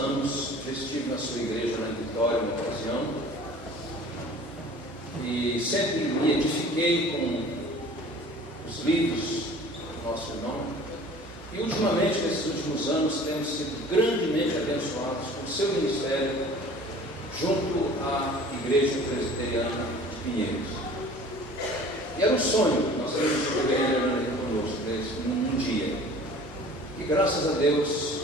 anos. Já estive na sua igreja na Vitória, uma ocasião, e sempre me edifiquei com os livros do nosso irmão. E ultimamente, nesses últimos anos, temos sido grandemente abençoados com o seu ministério junto à Igreja Presbiteriana de Pinheiros. E era um sonho que nós temos de ver ele conosco num dia. E graças a Deus,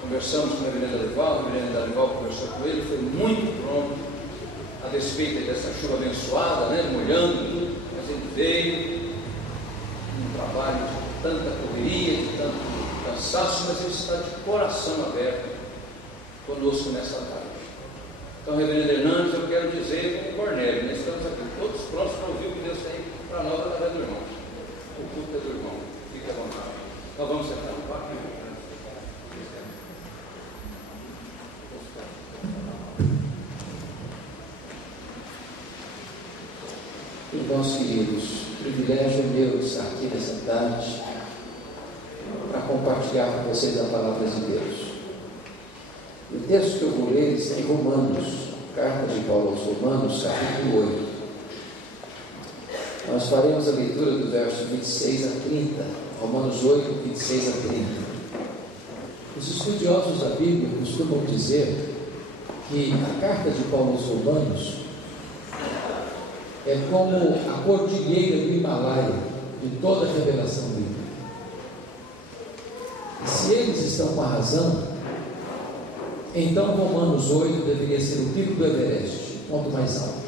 conversamos com a reverenda Darival, a reverenda Darival conversou com ele, foi muito pronto, a despeito dessa chuva abençoada, molhando tudo, mas ele veio, um trabalho de tanta correria, de tanto cansaço, mas ele está de coração aberto conosco nessa tarde. Então, reverendo Hernandes, eu quero dizer como Cornélio, nós estamos aqui todos prontos para ouvir o que Deus tem para nós através do irmão. O culto é do irmão, fique à vontade. Nós vamos sentar no papo. Irmãos queridos, privilégio meu estar aqui nessa tarde para compartilhar com vocês a palavra de Deus. O texto que eu vou ler está em Romanos, carta de Paulo aos Romanos, capítulo 8. Nós faremos a leitura do verso 26 a 30, Romanos 8, 26 a 30. Os estudiosos da Bíblia costumam dizer que a carta de Paulo aos Romanos é como a cordilheira do Himalaia de toda a revelação bíblica. E se eles estão com a razão, então Romanos 8 deveria ser o pico do Everest, o ponto mais alto.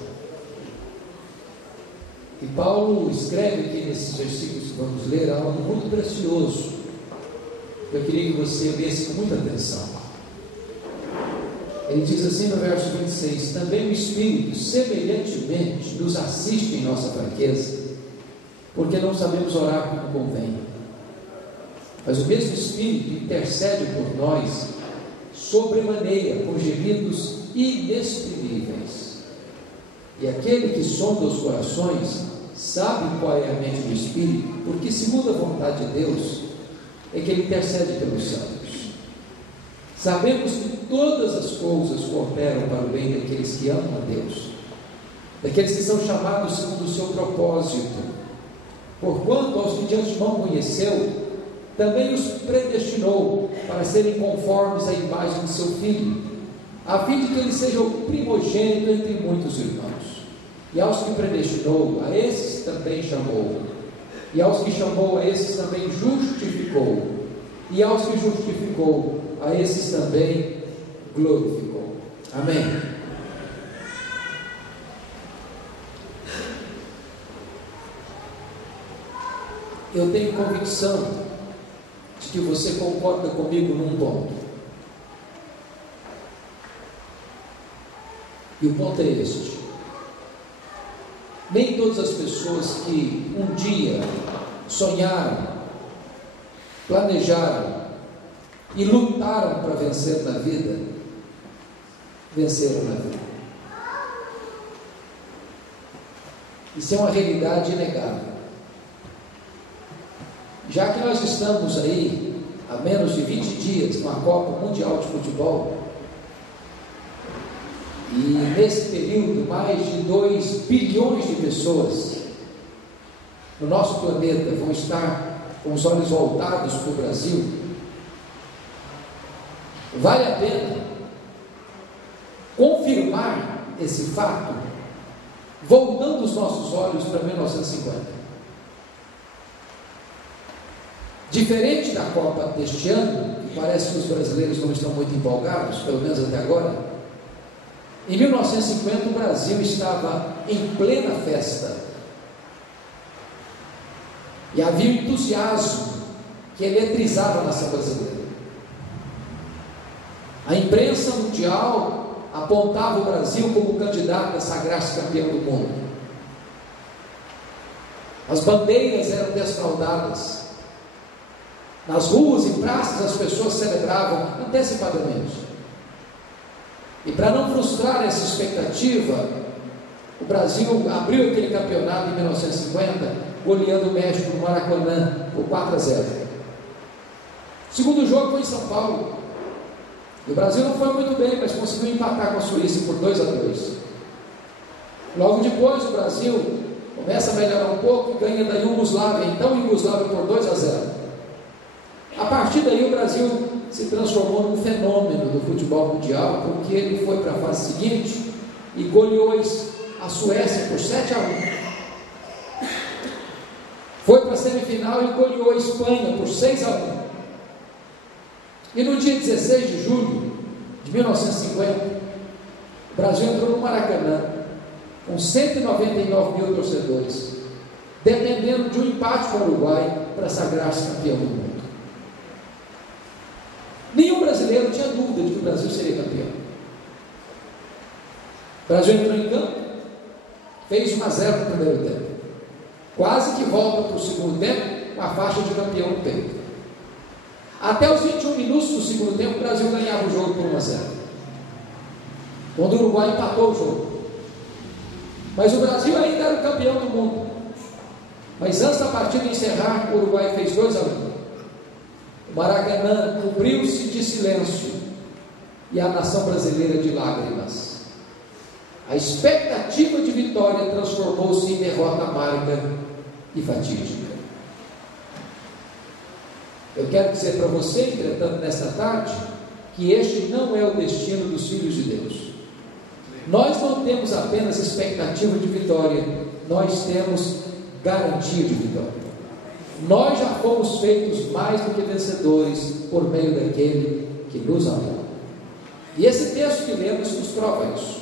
E Paulo escreve aqui nesses versículos que vamos ler algo muito precioso. Eu queria que você lesse com muita atenção. Ele diz assim no verso 26: também o Espírito semelhantemente nos assiste em nossa fraqueza, porque não sabemos orar como convém. Mas o mesmo Espírito intercede por nós sobremaneira, com gemidos inexprimíveis. E aquele que sonda os corações sabe qual é a mente do Espírito, porque segundo a vontade de Deus é que ele intercede pelos santos. Sabemos que todas as coisas cooperam para o bem daqueles que amam a Deus, daqueles que são chamados segundo o seu propósito. Porquanto aos que de antemão conheceu, também os predestinou para serem conformes à imagem de seu Filho, a fim de que ele seja o primogênito entre muitos irmãos. E aos que predestinou, a esses também chamou. E aos que chamou, a esses também justificou. E aos que justificou, a esses também glorificou. Amém. Eu tenho convicção de que você concorda comigo num ponto. E o ponto é este: nem todas as pessoas que um dia sonharam, planejaram e lutaram para vencer na vida, venceram na vida. Isso é uma realidade inegável. Já que nós estamos aí há menos de 20 dias com a Copa Mundial de Futebol, e nesse período mais de 2 bilhões de pessoas no nosso planeta vão estar com os olhos voltados para o Brasil, vale a pena confirmar esse fato voltando os nossos olhos para 1950. Diferente da Copa deste ano, que parece que os brasileiros não estão muito empolgados, pelo menos até agora, em 1950 o Brasil estava em plena festa, e havia um entusiasmo que eletrizava a nação brasileira. A imprensa mundial apontava o Brasil como candidato a sagrar-se campeão do mundo. As bandeiras eram desfraldadas. Nas ruas e praças as pessoas celebravam antecipadamente. E para não frustrar essa expectativa, o Brasil abriu aquele campeonato em 1950, goleando o México no Maracanã por 4-0. O segundo jogo foi em São Paulo. O Brasil não foi muito bem, mas conseguiu empatar com a Suíça por 2-2. Logo depois o Brasil começa a melhorar um pouco e ganha da Iugoslávia, então Iugoslávia por 2-0. A partir daí o Brasil se transformou num fenômeno do futebol mundial, porque ele foi para a fase seguinte e goleou a Suécia por 7-1. Foi para a semifinal e goleou a Espanha por 6-1. E no dia 16 de julho de 1950, o Brasil entrou no Maracanã com 199 mil torcedores, dependendo de um empate com o Uruguai para sagrar-se campeão do mundo. Nenhum brasileiro tinha dúvida de que o Brasil seria campeão. O Brasil entrou em campo, fez 1-0 no primeiro tempo, quase que volta para o segundo tempo com a faixa de campeão no peito. Até os 21 minutos do segundo tempo, o Brasil ganhava o jogo por 1-0, quando o Uruguai empatou o jogo. Mas o Brasil ainda era o campeão do mundo. Mas antes da partida encerrar, o Uruguai fez 2-1. O Maracanã cobriu-se de silêncio e a nação brasileira de lágrimas. A expectativa de vitória transformou-se em derrota amarga e fatídica. Eu quero dizer para você, entretanto, nesta tarde, que este não é o destino dos filhos de Deus. Nós não temos apenas expectativa de vitória, nós temos garantia de vitória. Nós já fomos feitos mais do que vencedores por meio daquele que nos amou. E esse texto que lemos nos prova isso.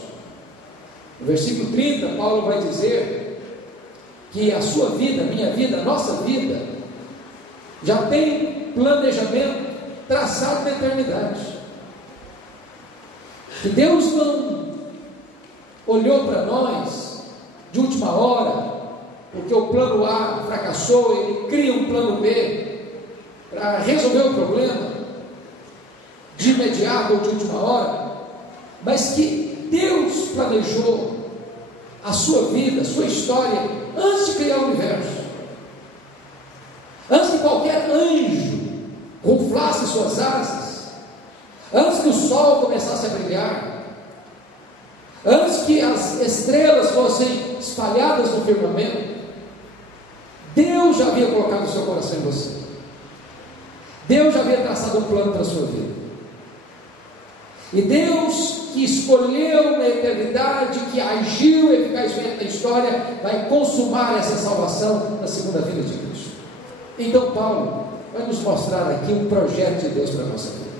No versículo 30, Paulo vai dizer que a sua vida, a minha vida, a nossa vida, já tem planejamento traçado na eternidade. Que Deus não olhou para nós de última hora, porque o plano A fracassou, ele cria um plano B para resolver o problema de imediato ou de última hora, mas que Deus planejou a sua vida, a sua história antes de criar o universo, antes que qualquer anjo ruflasse suas asas, antes que o sol começasse a brilhar, antes que as estrelas fossem espalhadas no firmamento, Deus já havia colocado o seu coração em você. Deus já havia traçado um plano para a sua vida. E Deus, que escolheu na eternidade, que agiu eficazmente na história, vai consumar essa salvação na segunda vinda de Cristo. Então Paulo vai nos mostrar aqui um projeto de Deus para a nossa vida.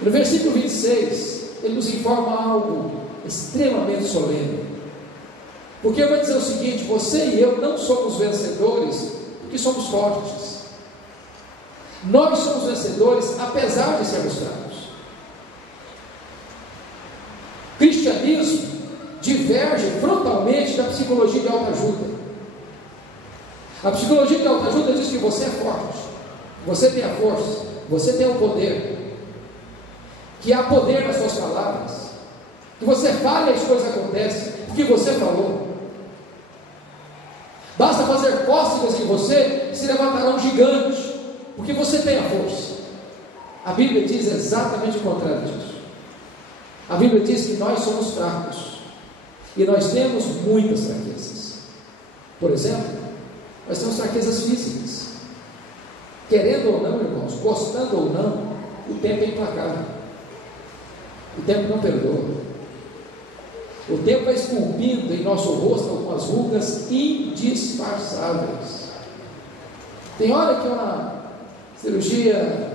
No versículo 26, ele nos informa algo extremamente solene. Porque ele vai dizer o seguinte: você e eu não somos vencedores porque somos fortes. Nós somos vencedores apesar de sermos fracos. O cristianismo diverge frontalmente da psicologia de autoajuda. A psicologia de autoajuda diz que você é forte, você tem a força, você tem o poder, que há poder nas suas palavras, que você fala e as coisas acontecem, porque você falou. Basta fazer cócegas em você e se levantará um gigante, porque você tem a força. A Bíblia diz exatamente o contrário disso. A Bíblia diz que nós somos fracos e nós temos muitas fraquezas. Por exemplo, nós temos fraquezas físicas. Querendo ou não, irmãos, gostando ou não, o tempo é implacável. O tempo não perdoa. O tempo vai esculpindo em nosso rosto algumas rugas indisfarçáveis. Tem hora que uma cirurgia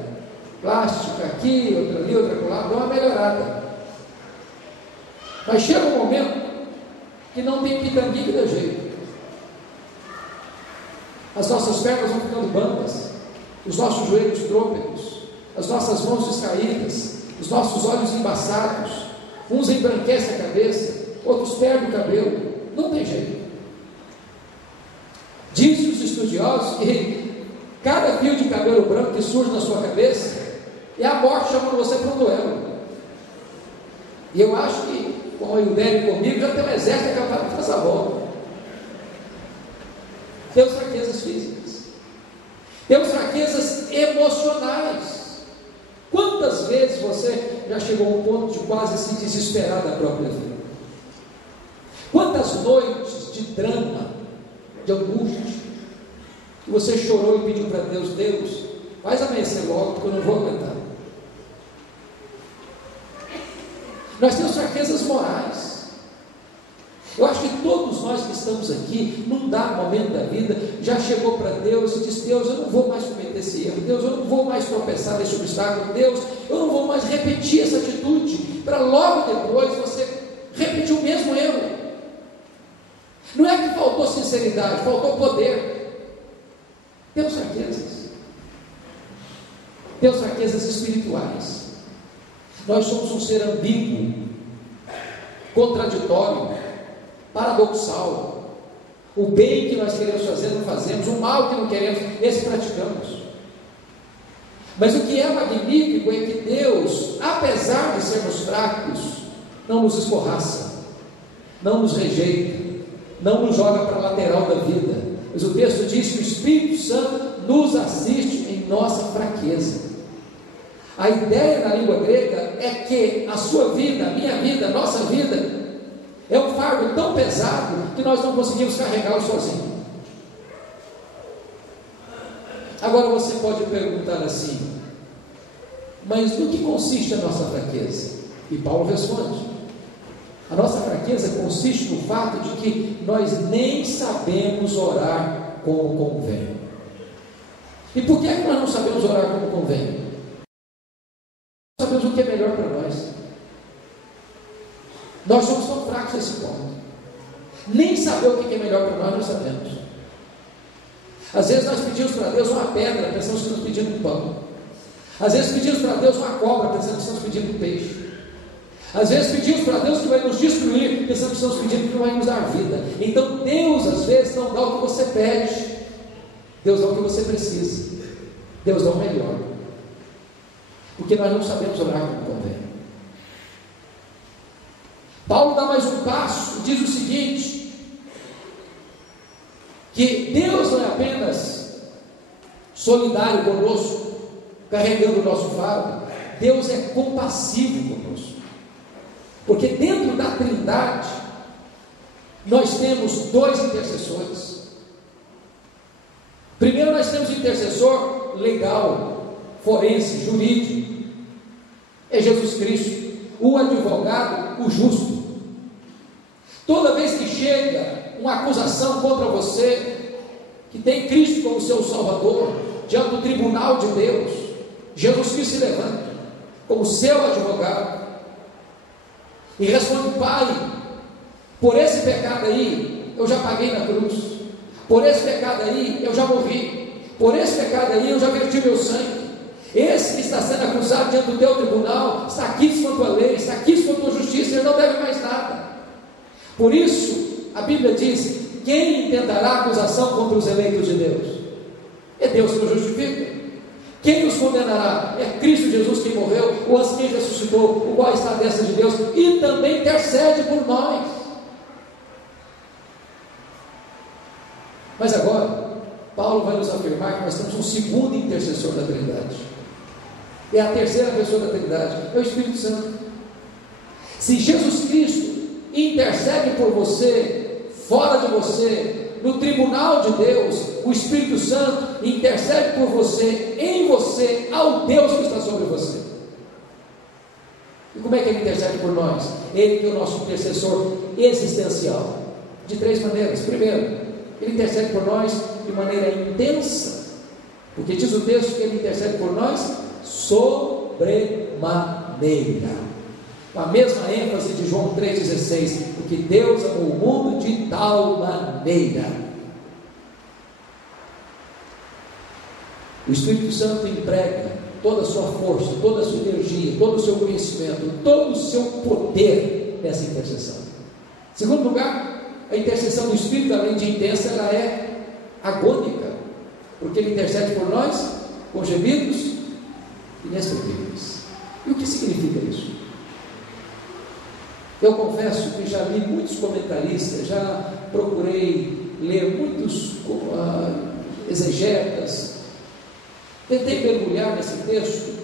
plástica aqui, outra ali, outra lá, dá uma melhorada. Mas chega um momento que não tem pitanguinha que dá jeito. As nossas pernas vão ficando bambas, os nossos joelhos trôpegos, as nossas mãos descaídas, os nossos olhos embaçados, uns embranquecem a cabeça, outros perdem o cabelo, não tem jeito. Dizem os estudiosos que cada fio de cabelo branco que surge na sua cabeça é a morte chamando você para um duelo. E eu acho que, com o Eudério comigo, já tem um exército capaz de fazer a volta. Temos fraquezas físicas, temos fraquezas emocionais. Quantas vezes você já chegou a um ponto de quase se desesperar da própria vida? Quantas noites de drama, de angústia, que você chorou e pediu para Deus: Deus, faz amanhecer logo, porque eu não vou aguentar. Nós temos fraquezas morais. Eu acho que todos nós que estamos aqui, num dado momento da vida, já chegou para Deus e disse: Deus, eu não vou mais cometer esse erro. Deus, eu não vou mais tropeçar nesse obstáculo. Deus, eu não vou mais repetir essa atitude, para logo depois você repetir o mesmo erro. Não é que faltou sinceridade, faltou poder. Temos fraquezas. Temos fraquezas espirituais. Nós somos um ser ambíguo, contraditório, paradoxal. O bem que nós queremos fazer não fazemos, o mal que não queremos, esse praticamos. Mas o que é magnífico é que Deus, apesar de sermos fracos, não nos escorraça, não nos rejeita, não nos joga para a lateral da vida. Mas o texto diz que o Espírito Santo nos assiste em nossa fraqueza. A ideia na língua grega é que a sua vida, a minha vida, a nossa vida é um fardo tão pesado que nós não conseguimos carregá-lo sozinho. Agora você pode perguntar assim: mas no que consiste a nossa fraqueza? E Paulo responde: a nossa fraqueza consiste no fato de que nós nem sabemos orar como convém. E por que é que nós não sabemos orar como convém? Não sabemos o que é melhor para nós. Nós somos tão fracos nesse ponto. Nem saber o que é melhor para nós, não sabemos. Às vezes nós pedimos para Deus uma pedra, pensamos que estamos pedindo um pão. Às vezes pedimos para Deus uma cobra, pensando que estamos pedindo um peixe. Às vezes pedimos para Deus que vai nos destruir, pensando que estamos pedindo que não vai nos dar vida. Então Deus às vezes não dá o que você pede, Deus dá o que você precisa. Deus dá o melhor, porque nós não sabemos orar como convém. Paulo dá mais um passo e diz o seguinte: que Deus não é apenas solidário conosco, carregando o nosso fardo, Deus é compassivo conosco. Porque dentro da Trindade nós temos dois intercessores. Primeiro nós temos o intercessor legal, forense, jurídico, é Jesus Cristo, o advogado, o justo. Toda vez que chega uma acusação contra você, que tem Cristo como seu Salvador, diante do tribunal de Deus, Jesus Cristo se levanta como seu advogado e responde: Pai, por esse pecado aí eu já paguei na cruz, por esse pecado aí eu já morri, por esse pecado aí eu já verti meu sangue. Esse que está sendo acusado diante do teu tribunal está quisto com a tua lei, está quisto com a tua justiça, ele não deve mais nada. Por isso a Bíblia diz: quem intentará acusação contra os eleitos de Deus? É Deus que os justifica. Quem nos condenará? É Cristo Jesus que morreu, o anjo que ressuscitou, o qual está à destra de Deus e também intercede por nós. Mas agora Paulo vai nos afirmar que nós temos um segundo intercessor da Trindade. É a terceira pessoa da Trindade, é o Espírito Santo. Se Jesus Cristo intercede por você, fora de você, no tribunal de Deus, o Espírito Santo intercede por você, em você, ao Deus que está sobre você. E como é que ele intercede por nós? Ele que é o nosso intercessor existencial, de três maneiras. Primeiro, ele intercede por nós de maneira intensa, porque diz o texto que ele intercede por nós sobremaneira, com a mesma ênfase de João 3,16, porque Deus amou o mundo de tal maneira. O Espírito Santo emprega toda a sua força, toda a sua energia, todo o seu conhecimento, todo o seu poder nessa intercessão. Segundo lugar, a intercessão do Espírito, além de intensa, ela é agônica, porque ele intercede por nós com gemidos inexprimíveis. E o que significa isso? Eu confesso que já li muitos comentaristas, já procurei ler muitos exegetas, tentei mergulhar nesse texto,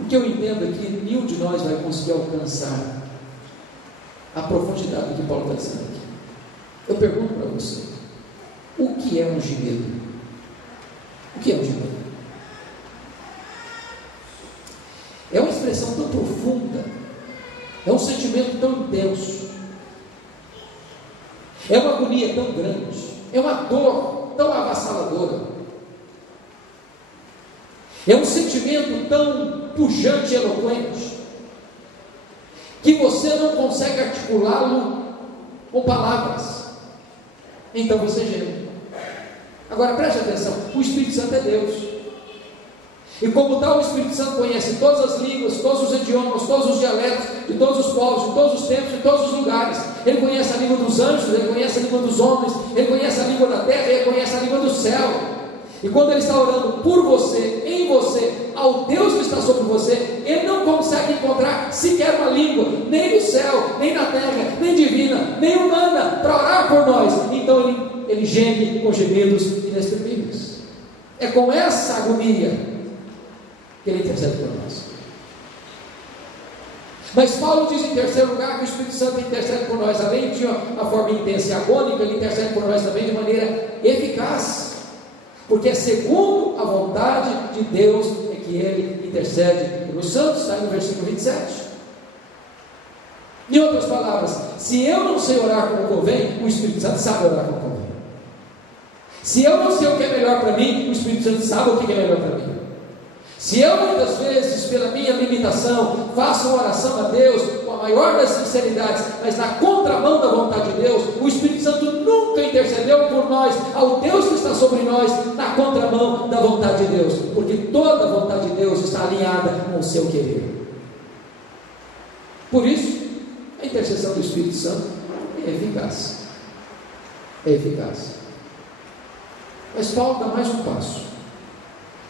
O que eu entendo é que nenhum de nós vai conseguir alcançar a profundidade do que Paulo está dizendo aqui. Eu pergunto para você: o que é um gemido? O que é um gemido? É uma expressão tão profunda, é um sentimento tão intenso, é uma agonia tão grande, é uma dor tão avassaladora, é um sentimento tão pujante e eloquente, que você não consegue articulá-lo com palavras, então você geme. Agora preste atenção: o Espírito Santo é Deus, e como tal o Espírito Santo conhece todas as línguas, todos os idiomas, todos os dialetos, de todos os povos, de todos os tempos, de todos os lugares. Ele conhece a língua dos anjos, ele conhece a língua dos homens, ele conhece a língua da terra, ele conhece a língua do céu. E quando ele está orando por você, em você, ao Deus que está sobre você, ele não consegue encontrar sequer uma língua, nem do céu, nem da terra, nem divina, nem humana, para orar por nós. Então ele geme com gemidos inexprimíveis. É com essa agonia que ele intercede por nós. Mas Paulo diz em terceiro lugar que o Espírito Santo intercede por nós, além de uma forma intensa e agônica, ele intercede por nós também de maneira eficaz, porque é segundo a vontade de Deus é que ele intercede pelos santos. Está aí no versículo 27. Em outras palavras, se eu não sei orar como convém, o Espírito Santo sabe orar como convém. Se eu não sei o que é melhor para mim, o Espírito Santo sabe o que é melhor para mim. Se eu muitas vezes, pela minha limitação, faço uma oração a Deus com a maior das sinceridades, mas na contramão da vontade de Deus, o Espírito Santo nunca intercedeu por nós, ao Deus que está sobre nós, na contramão da vontade de Deus, porque toda a vontade de Deus está alinhada com o seu querer. Por isso, a intercessão do Espírito Santo é eficaz. É eficaz. Mas Paulo dá mais um passo.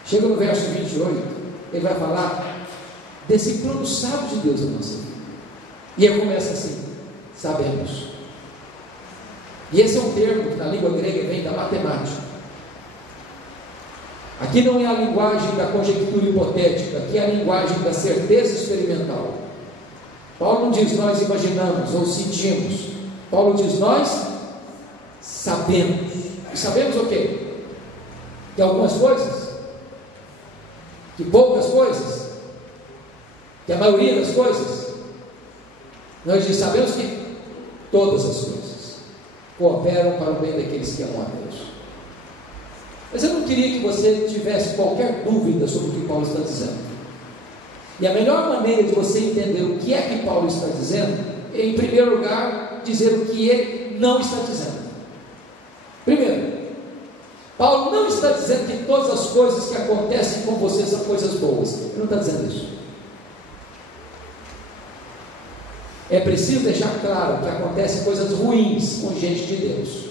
Chega no verso 28, ele vai falar desse plano sábio de Deus na nossa vida. E ele começa assim: sabemos. E esse é um termo que na língua grega vem da matemática. Aqui não é a linguagem da conjectura hipotética, aqui é a linguagem da certeza experimental. Paulo não diz nós imaginamos ou sentimos. Paulo diz nós sabemos. E sabemos o quê? Que algumas coisas, que poucas coisas, que a maioria das coisas. Nós sabemos que todas as coisas cooperam para o bem daqueles que amam a Deus. Mas eu não queria que você tivesse qualquer dúvida sobre o que Paulo está dizendo. E a melhor maneira de você entender o que é que Paulo está dizendo é, em primeiro lugar, dizer o que ele não está dizendo. Primeiro, Paulo não está dizendo que todas as coisas que acontecem com você são coisas boas. Ele não está dizendo isso. É preciso deixar claro que acontecem coisas ruins com gente de Deus.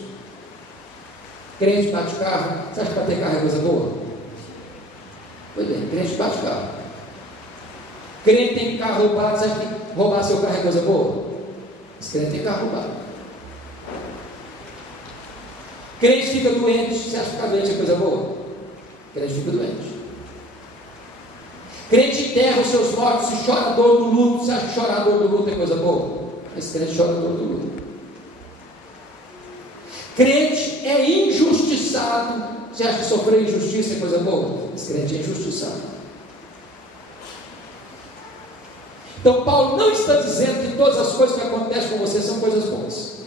Crente bate carro, você acha que bater carro é coisa boa? Pois bem, crente bate carro. Crente tem carro roubado, você acha que roubar seu carro é coisa boa? Esse crente tem carro roubado. Crente fica doente, você acha que ficar doente é coisa boa? Crente fica doente. Crente enterra os seus mortos e chora a dor do luto, você acha que chorar a dor do luto é coisa boa? Esse crente chora a dor do luto. Crente é injustiçado, você acha que sofrer injustiça é coisa boa? Esse crente é injustiçado. Então Paulo não está dizendo que todas as coisas que acontecem com você são coisas boas.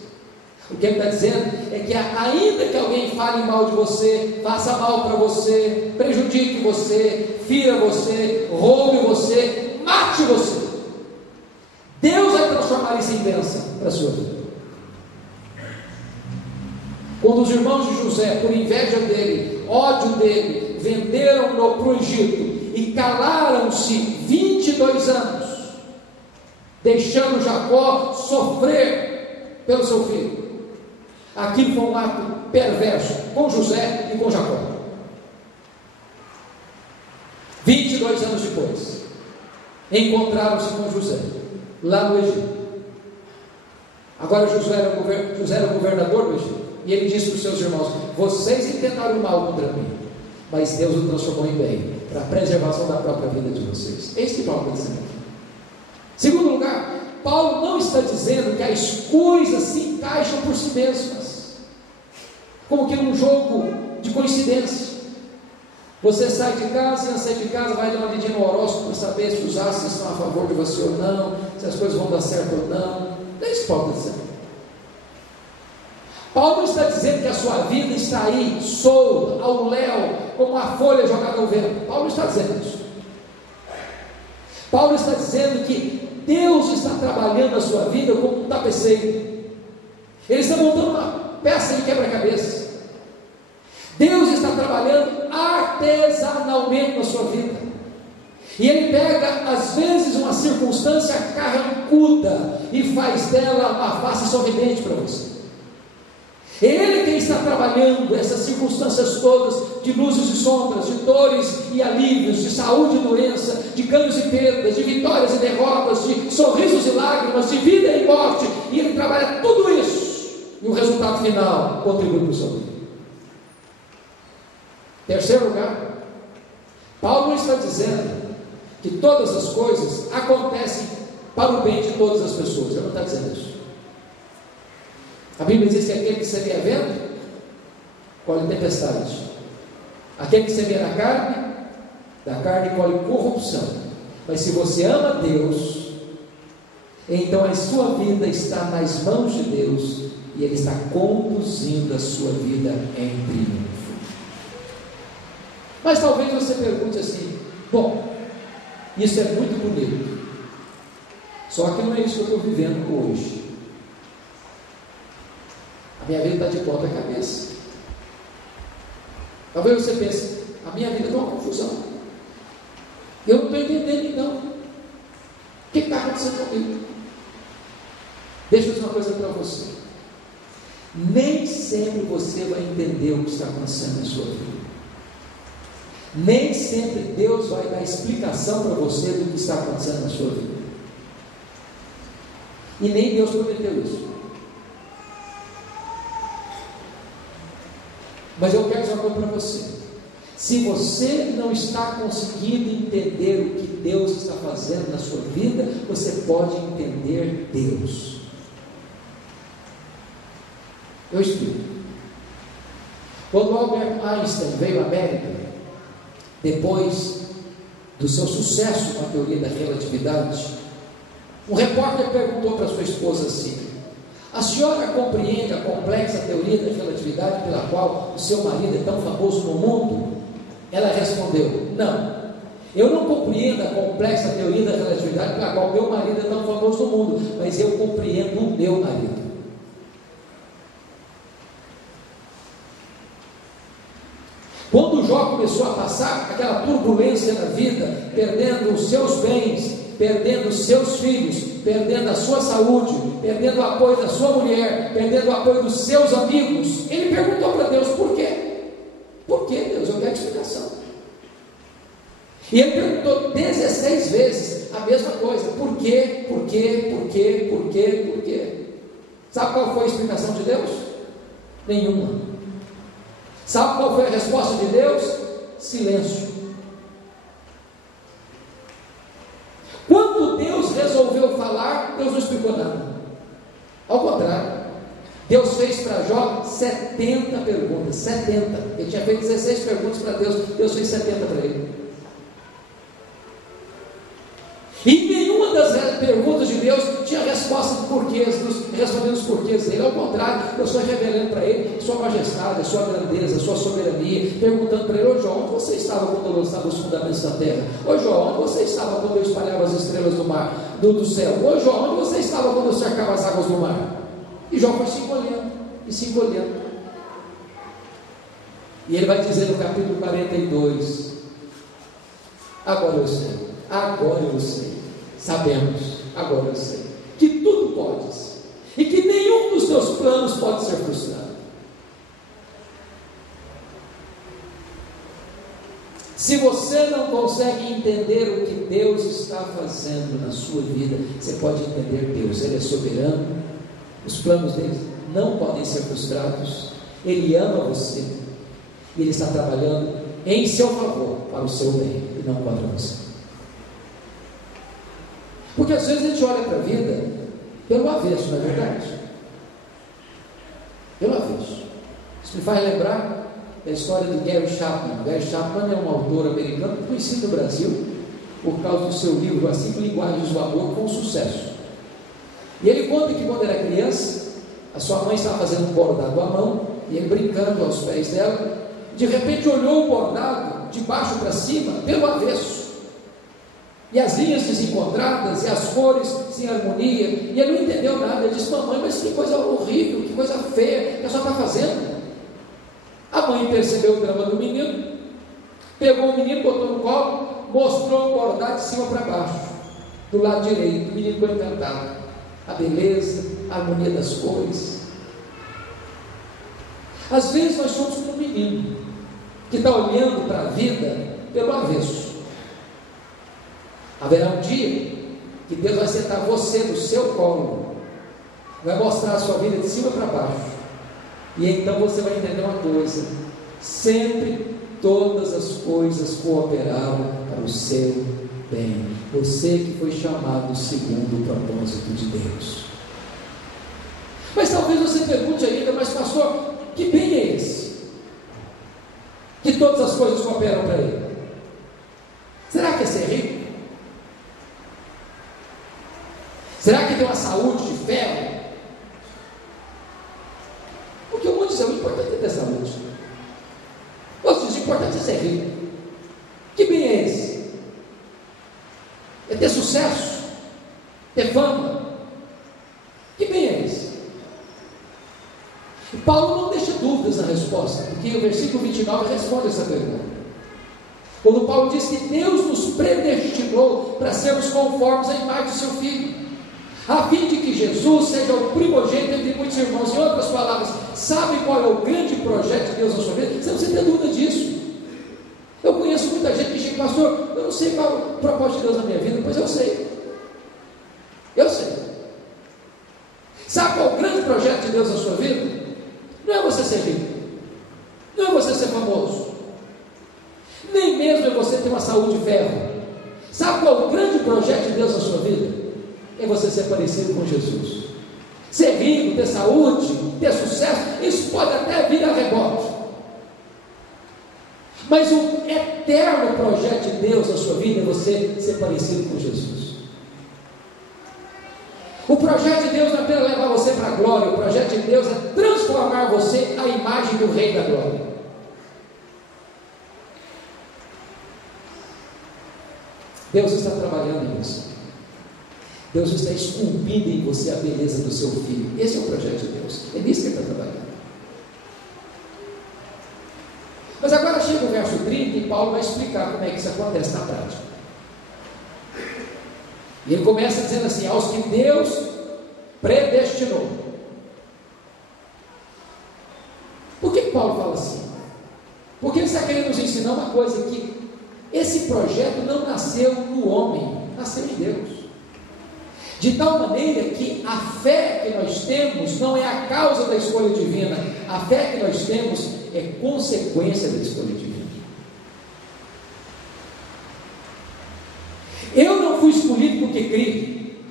O que ele está dizendo é que ainda que alguém fale mal de você, faça mal para você, prejudique você, fira você, roube você, mate você, Deus vai transformar isso em bênção para a sua vida. Quando os irmãos de José, por inveja dele, ódio dele, venderam-no para o Egito e calaram-se 22 anos, deixando Jacó sofrer pelo seu filho, aquilo foi um ato perverso com José e com Jacó. 22 anos depois, encontraram-se com José lá no Egito. Agora José era o governador do Egito, e ele disse para os seus irmãos: vocês intentaram mal contra mim, mas Deus o transformou em bem, para a preservação da própria vida de vocês. É isso que está dizendo que as coisas se encaixam por si mesmas, como que num jogo de coincidência. Você sai de casa, e antes de sair de casa vai dar uma lidinha no horóscopo para saber se os astros estão a favor de você ou não, se as coisas vão dar certo ou não. Não é isso que Paulo está dizendo. Paulo não está dizendo que a sua vida está aí, solta, ao léu, como uma folha jogada ao vento. Paulo não está dizendo isso. Paulo está dizendo que Deus está trabalhando a sua vida como um tapeceiro. Ele está montando uma peça de quebra-cabeça. Deus está trabalhando artesanalmente na sua vida. E Ele pega, às vezes, uma circunstância carrancuda e faz dela uma face sorridente para você. Ele quem está trabalhando essas circunstâncias todas, de luzes e sombras, de dores e alívios, de saúde e doença, de ganhos e perdas, de vitórias e derrotas, de sorrisos e lágrimas, de vida e morte, e Ele trabalha tudo isso, e o resultado final contribui para o seu vida. Terceiro lugar, Paulo está dizendo que todas as coisas acontecem para o bem de todas as pessoas. Ele não está dizendo isso. A Bíblia diz que aquele que semeia vento, colhe tempestade. Aquele que semeia na carne, da carne colhe corrupção. Mas se você ama Deus, então a sua vida está nas mãos de Deus, e Ele está conduzindo a sua vida em triunfo. Mas talvez você pergunte assim: bom, isso é muito bonito, só que não é isso que eu estou vivendo hoje. A minha vida está de ponta cabeça. Talvez você pense: a minha vida está uma confusão, eu não estou entendendo então, o que está acontecendo comigo? Deixa eu dizer uma coisa para você: nem sempre você vai entender o que está acontecendo na sua vida. Nem sempre Deus vai dar explicação para você do que está acontecendo na sua vida. E nem Deus prometeu isso. Mas eu quero dizer uma coisa para você: se você não está conseguindo entender o que Deus está fazendo na sua vida, você pode entender Deus. Eu explico. Quando Albert Einstein veio à América, depois do seu sucesso com a teoria da relatividade, um repórter perguntou para sua esposa assim: a senhora compreende a complexa teoria da relatividade pela qual o seu marido é tão famoso no mundo? Ela respondeu: não, eu não compreendo a complexa teoria da relatividade pela qual meu marido é tão famoso no mundo, mas eu compreendo o meu marido. Quando Jó começou a passar aquela turbulência na vida, perdendo os seus bens, perdendo os seus filhos, perdendo a sua saúde, perdendo o apoio da sua mulher, perdendo o apoio dos seus amigos, ele perguntou para Deus: por quê? Por quê, Deus? Eu quero explicação. E ele perguntou 16 vezes a mesma coisa: por quê? Por quê? Por quê? Por quê? Por quê? Sabe qual foi a explicação de Deus? Nenhuma. Sabe qual foi a resposta de Deus? Silêncio. Quando Deus resolveu falar, Deus não explicou nada. Ao contrário, Deus fez para Jó 70 perguntas. 70. Ele tinha feito 16 perguntas para Deus, Deus fez 70 para ele. E nenhuma das perguntas de Deus tinha resposta de porquês, respondendo os porquês dele. Ao contrário, Deus foi revelando para ele sua majestade, a sua grandeza, a sua soberania, perguntando para ele: ô Jó, onde você estava quando eu lançava os fundamentos da terra? Ô Jó, onde você estava quando eu espalhava as estrelas do mar, do céu? Ô Jó, onde você estava quando eu cercava as águas do mar? E Jó foi se encolhendo, e se encolhendo. E ele vai dizer no capítulo 42: agora eu sei, sabemos, agora eu sei, que tudo podes, e que nenhum dos teus planos pode ser frustrado. Se você não consegue entender o que Deus está fazendo na sua vida, você pode entender Deus. Ele é soberano, os planos dele não podem ser frustrados, Ele ama você, e Ele está trabalhando em seu favor, para o seu bem, e não contra você. Porque às vezes a gente olha para a vida Pelo avesso, não é verdade? Pelo avesso. Isso me faz lembrar da história de Gary Chapman. Gary Chapman é um autor americano conhecido no Brasil por causa do seu livro As 5 Linguagens do Amor, com sucesso. E ele conta que quando era criança, a sua mãe estava fazendo um bordado à mão, e ele brincando aos pés dela, de repente olhou o bordado de baixo para cima, pelo avesso, e as linhas desencontradas, e as cores sem harmonia, e ele não entendeu nada. Ele disse: mamãe, mas que coisa horrível, que coisa feia que a senhora está fazendo. A mãe percebeu o drama do menino, pegou o menino, botou no colo, mostrou o bordado de cima para baixo, do lado direito. O menino ficou encantado. A beleza, a harmonia das cores. Às vezes nós somos como um menino que está olhando para a vida pelo avesso. Haverá um dia que Deus vai sentar você no seu colo, vai mostrar a sua vida de cima para baixo, e então você vai entender uma coisa: sempre todas as coisas cooperaram para o seu bem. Você que foi chamado segundo o propósito de Deus. Mas talvez você pergunte ainda: mas pastor, que bem é esse? Que todas as coisas cooperam para ele? Será que é ser rico? Será que tem uma saúde de ferro? Porque o mundo diz: o importante é ter saúde. Outros dizem: o importante é ser rico. Que bem é esse? É ter sucesso? Ter fama? Que bem é esse? E Paulo não deixa dúvidas na resposta, porque o versículo 29 responde essa pergunta. Quando Paulo diz que Deus nos predestinou para sermos conformes à imagem de seu Filho, a fim de que Jesus seja o primogênito entre muitos irmãos. Em outras palavras, sabe qual é o grande projeto de Deus na sua vida? Você não precisa ter dúvida disso. Eu conheço muita gente que chega: pastor, eu não sei qual é o propósito de Deus na minha vida. Pois eu sei. Eu sei. Sabe qual é o grande projeto de Deus na sua vida? Não é você ser rico, não é você ser famoso, nem mesmo é você ter uma saúde de ferro. Sabe qual é o grande projeto de Deus na sua vida? É você ser parecido com Jesus. Ser rico, ter saúde, ter sucesso, isso pode até vir a rebote. Mas o eterno projeto de Deus na sua vida é você ser parecido com Jesus. O projeto de Deus não é apenas levar você para a glória. O projeto de Deus é transformar você à imagem do Rei da Glória. Deus está trabalhando em você. Deus está esculpindo em você a beleza do seu Filho. Esse é o projeto de Deus. É nisso que Ele está trabalhando. Mas agora chega o verso 30 e Paulo vai explicar como é que isso acontece na prática. E ele começa dizendo assim: aos que Deus predestinou. Por que Paulo fala assim? Porque ele está querendo nos ensinar uma coisa: que esse projeto não nasceu no homem, nasceu em Deus. De tal maneira que a fé que nós temos não é a causa da escolha divina. A fé que nós temos é consequência da escolha divina. Eu não fui escolhido porque criei.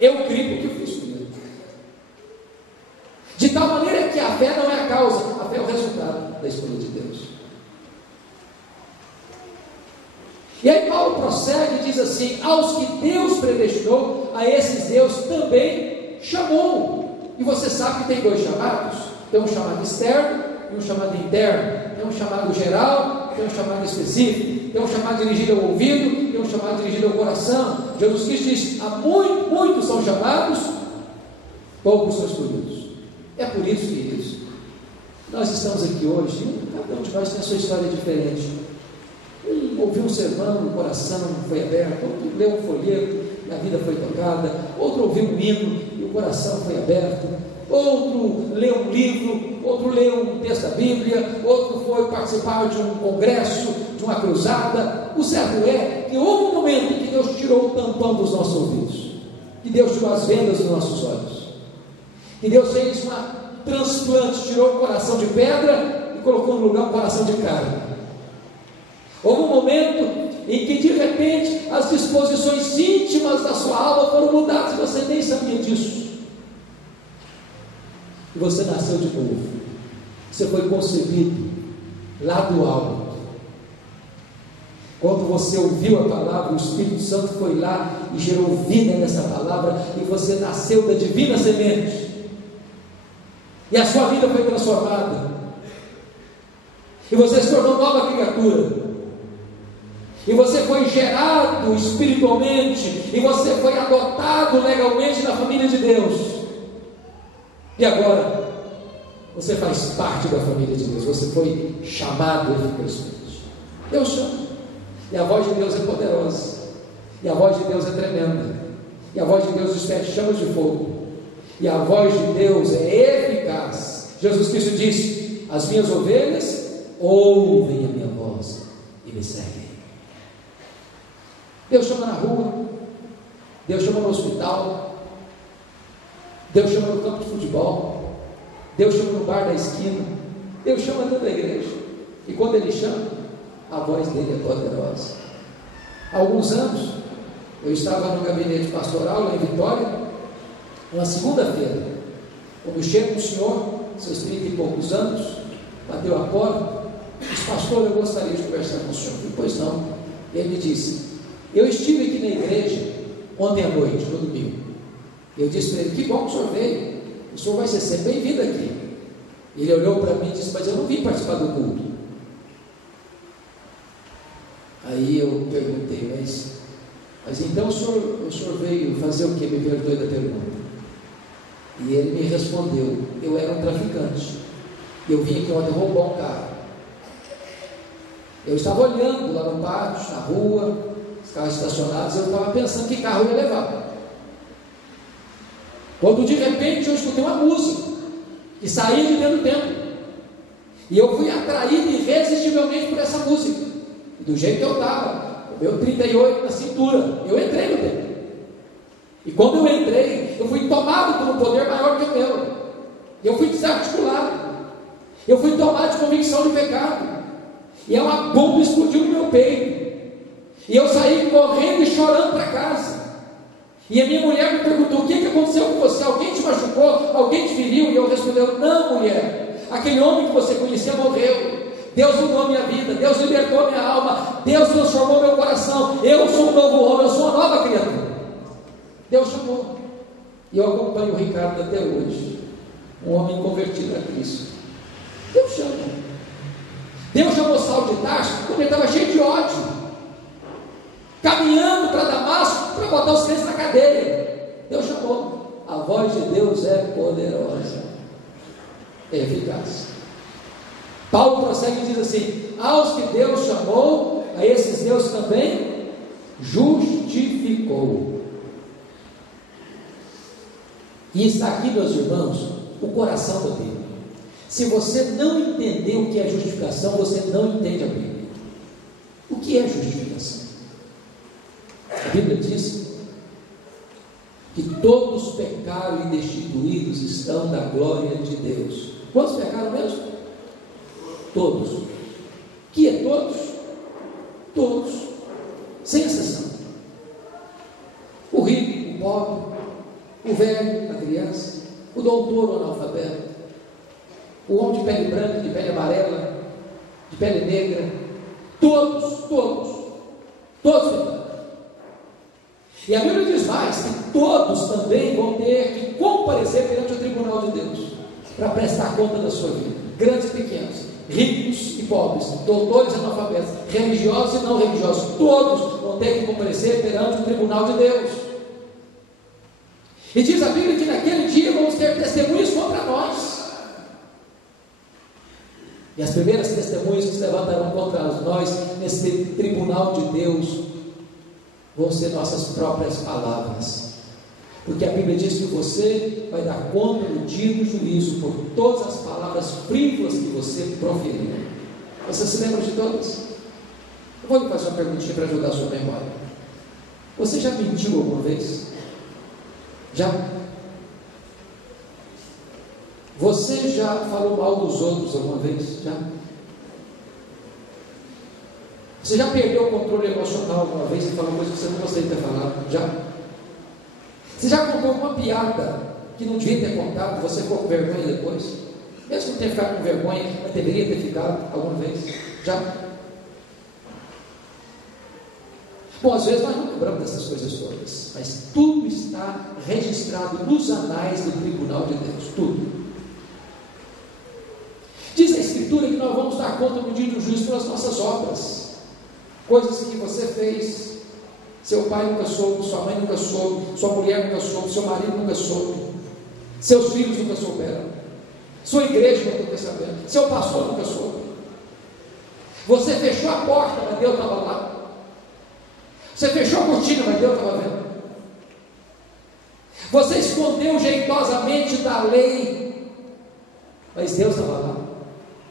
Eu criei porque fui escolhido. De tal maneira que a fé não é a causa, a fé é o resultado da escolha de Deus. E aí Paulo prossegue e diz assim: aos que Deus predestinou, a esses Deus também chamou. E você sabe que tem dois chamados: tem um chamado externo e um chamado interno. Tem um chamado geral, tem um chamado específico. Tem um chamado dirigido ao ouvido, tem um chamado dirigido ao coração. Jesus Cristo diz: há muitos são chamados, poucos são escolhidos. É por isso, queridos, nós estamos aqui hoje. Cada um de nós tem a sua história diferente. Um ouviu um sermão, o coração foi aberto. Outro leu um folheto e a vida foi tocada. Outro ouviu um hino e o coração foi aberto. Outro leu um livro, outro leu um texto da Bíblia, outro foi participar de um congresso, de uma cruzada. O certo é que houve um momento em que Deus tirou o tampão dos nossos ouvidos, que Deus tirou as vendas dos nossos olhos, que Deus fez um transplante, tirou o coração de pedra e colocou no lugar um coração de carne. Houve um momento em que de repente as disposições íntimas da sua alma foram mudadas, você nem sabia disso, e você nasceu de novo, você foi concebido lá do alto. Quando você ouviu a palavra, o Espírito Santo foi lá e gerou vida nessa palavra, e você nasceu da divina semente, e a sua vida foi transformada, e você se tornou nova criatura, e você foi gerado espiritualmente, e você foi adotado legalmente na família de Deus, e agora você faz parte da família de Deus, você foi chamado eficazmente. Deus chama, e a voz de Deus é poderosa, e a voz de Deus é tremenda, e a voz de Deus desperte chamas de fogo, e a voz de Deus é eficaz. Jesus Cristo disse: as minhas ovelhas ouvem a minha voz e me seguem. Deus chama na rua, Deus chama no hospital, Deus chama no campo de futebol, Deus chama no bar da esquina, Deus chama dentro da igreja, e quando Ele chama, a voz dele é poderosa. Há alguns anos, eu estava no gabinete pastoral lá em Vitória, uma segunda-feira, quando chega um senhor, seus 30 e poucos anos, bateu a porta, disse: pastor, eu gostaria de conversar com o senhor. Eu, pois não. Ele me disse: eu estive aqui na igreja ontem à noite, no domingo. Eu disse para ele: que bom que o senhor veio, o senhor vai ser sempre bem-vindo aqui. Ele olhou para mim e disse: mas eu não vim participar do culto. Aí eu perguntei: mas então o senhor veio fazer o que? Me perdoe da pergunta. E ele me respondeu: eu era um traficante, eu vim aqui ontem roubar um carro. Eu estava olhando lá no pátio, na rua, os carros estacionados, eu estava pensando que carro eu ia levar, quando de repente eu escutei uma música que saía de dentro do templo, e eu fui atraído irresistivelmente por essa música, e do jeito que eu estava, o meu 38 na cintura, eu entrei no templo. E quando eu entrei, eu fui tomado por um poder maior que o meu, eu fui desarticulado, eu fui tomado de convicção de pecado, e uma bomba explodiu no meu peito, e eu saí correndo e chorando para casa. E a minha mulher me perguntou: o que aconteceu com você? Alguém te machucou? Alguém te feriu? E eu respondi: não, mulher, aquele homem que você conhecia morreu. Deus mudou a minha vida, Deus libertou a minha alma, Deus transformou meu coração, eu sou um novo homem, eu sou uma nova criatura. Deus chamou, e eu acompanho o Ricardo até hoje, um homem convertido a Cristo. Deus chama. Deus chamou Saulo de Tarso quando ele estava cheio de ódio, caminhando para Damasco para botar os crentes na cadeia. Deus chamou. A voz de Deus é poderosa, é eficaz. Paulo prossegue e diz assim: aos que Deus chamou, a esses Deus também justificou. E está aqui, meus irmãos, o coração da Bíblia. Se você não entender o que é justificação, você não entende a Bíblia. O que é justificação? A Bíblia diz que todos pecaram e destituídos estão da glória de Deus. Quantos pecaram mesmo? Todos. Que é todos? Todos, sem exceção. O rico, o pobre, o velho, a criança, o doutor, o analfabeto, o homem de pele branca, de pele amarela, de pele negra, todos pecaram. E a Bíblia diz mais, que todos também vão ter que comparecer perante o tribunal de Deus, para prestar conta da sua vida, grandes e pequenos, ricos e pobres, doutores e analfabetos, religiosos e não religiosos, todos vão ter que comparecer perante o tribunal de Deus. E diz a Bíblia que naquele dia vamos ter testemunhas contra nós. E as primeiras testemunhas que se levantarão contra nós nesse tribunal de Deus vão ser nossas próprias palavras, porque a Bíblia diz que você vai dar conta no dia do juízo por todas as palavras frívolas que você proferiu. Você se lembra de todas? Eu vou lhe fazer uma perguntinha para ajudar a sua memória. Você já mentiu alguma vez? Já? Você já falou mal dos outros alguma vez? Já? Você já perdeu o controle emocional alguma vez e falou coisa que você não gostaria de ter falado? Já? Você já contou uma piada que não devia ter contado, você ficou com vergonha depois? Mesmo que não tenha ficado com vergonha, mas deveria ter ficado alguma vez? Já? Bom, às vezes nós não lembramos dessas coisas todas, mas tudo está registrado nos anais do tribunal de Deus, tudo. Diz a Escritura que nós vamos dar conta no dia do juízo pelas nossas obras, coisas que você fez, seu pai nunca soube, sua mãe nunca soube, sua mulher nunca soube, seu marido nunca soube, seus filhos nunca souberam, sua igreja nunca ficou sabendo, seu pastor nunca soube. Você fechou a porta, mas Deus estava lá. Você fechou a cortina, mas Deus estava vendo. Você escondeu jeitosamente da lei, mas Deus estava lá.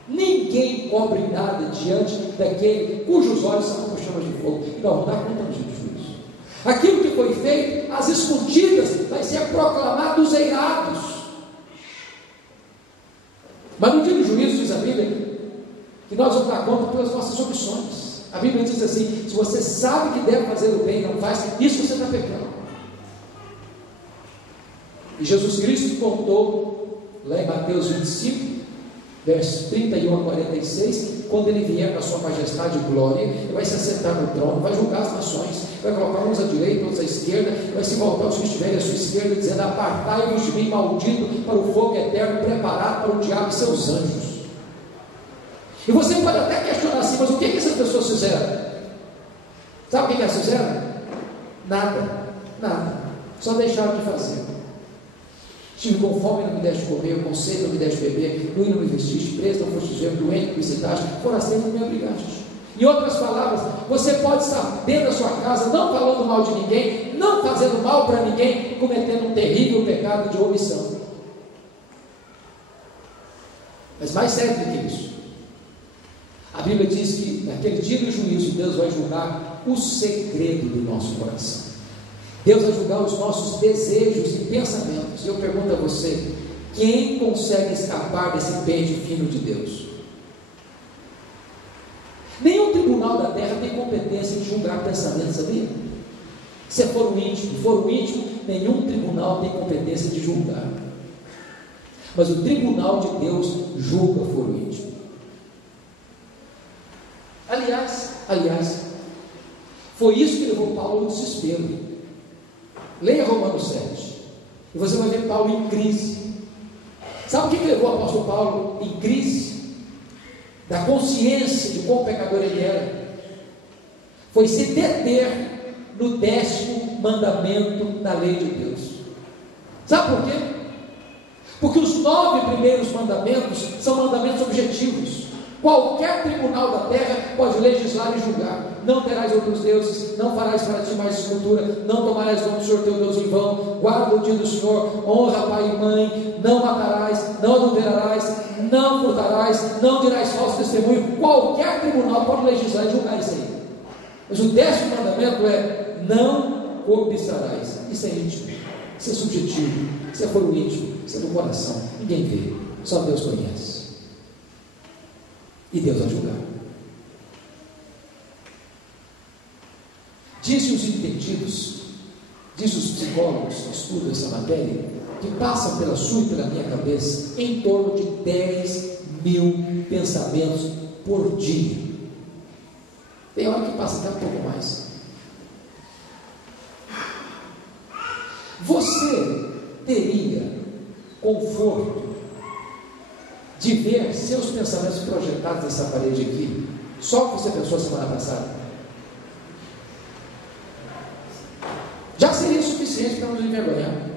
Ninguém cobre nada diante daquele cujos olhos são como chamas de fogo. E nós vamos dar conta no dia do juízo. Aquilo que foi feito, às escondidas, vai ser proclamado aos eirados. Mas no dia do juízo, diz a Bíblia, que nós vamos dar conta pelas nossas omissões. A Bíblia diz assim: se você sabe que deve fazer o bem e não faz, isso você está pecando. E Jesus Cristo contou lá em Mateus 25, versos 31 a 46, quando ele vier com a sua majestade e glória, ele vai se assentar no trono, vai julgar as nações, vai colocar uns à direita, outros à esquerda, vai se voltar aos que estiverem à sua esquerda, dizendo: apartai-vos de mim, maldito, para o fogo eterno preparado para o diabo e seus anjos. E você pode até questionar assim: mas o que essas pessoas fizeram? Sabe o que elas fizeram? Nada, só deixaram de fazer. Estive com fome, não me deste comer, com sede, não me deste beber, nu e não me vestiste, preso, não foste ver, doente, não me visitaste, forasteiro, não me abrigaste. Em outras palavras, você pode estar dentro da sua casa, não falando mal de ninguém, não fazendo mal para ninguém, cometendo um terrível pecado de omissão. Mas mais sério do que isso, a Bíblia diz que naquele dia do juízo, Deus vai julgar o segredo do nosso coração. Deus vai julgar os nossos desejos e pensamentos. Eu pergunto a você: quem consegue escapar desse pente fino de Deus? Nenhum tribunal da terra tem competência de julgar pensamentos, sabia? Se for o íntimo, nenhum tribunal tem competência de julgar. Mas o tribunal de Deus julga o foro íntimo. Aliás, foi isso que levou Paulo ao desespero. Leia Romanos 7 e você vai ver Paulo em crise. Sabe o que levou o apóstolo Paulo em crise? Da consciência de quão pecador ele era. Foi se deter no 10º mandamento da lei de Deus. Sabe por quê? Porque os 9 primeiros mandamentos são mandamentos objetivos. Qualquer tribunal da terra pode legislar e julgar: não terás outros deuses, não farás para ti mais escultura, não tomarás o nome do Senhor teu Deus em vão, guarda o dia do Senhor, honra pai e mãe, não matarás, não adulterarás, não furtarás, não dirás falso testemunho. Qualquer tribunal pode legislar e julgar isso aí. Mas o 10º mandamento é: não cobiçarás. Isso é íntimo, isso é subjetivo, isso é por o íntimo, isso é do coração, ninguém vê, só Deus conhece. E Deus vai julgar. Dizem os entendidos, dizem os psicólogos que estudam essa matéria, que passam pela sua e pela minha cabeça em torno de 10.000 pensamentos por dia. Tem hora que passa até um pouco mais. Você teria conforto de ver seus pensamentos projetados nessa parede aqui, só o que você pensou semana passada? Já seria suficiente para nos envergonhar.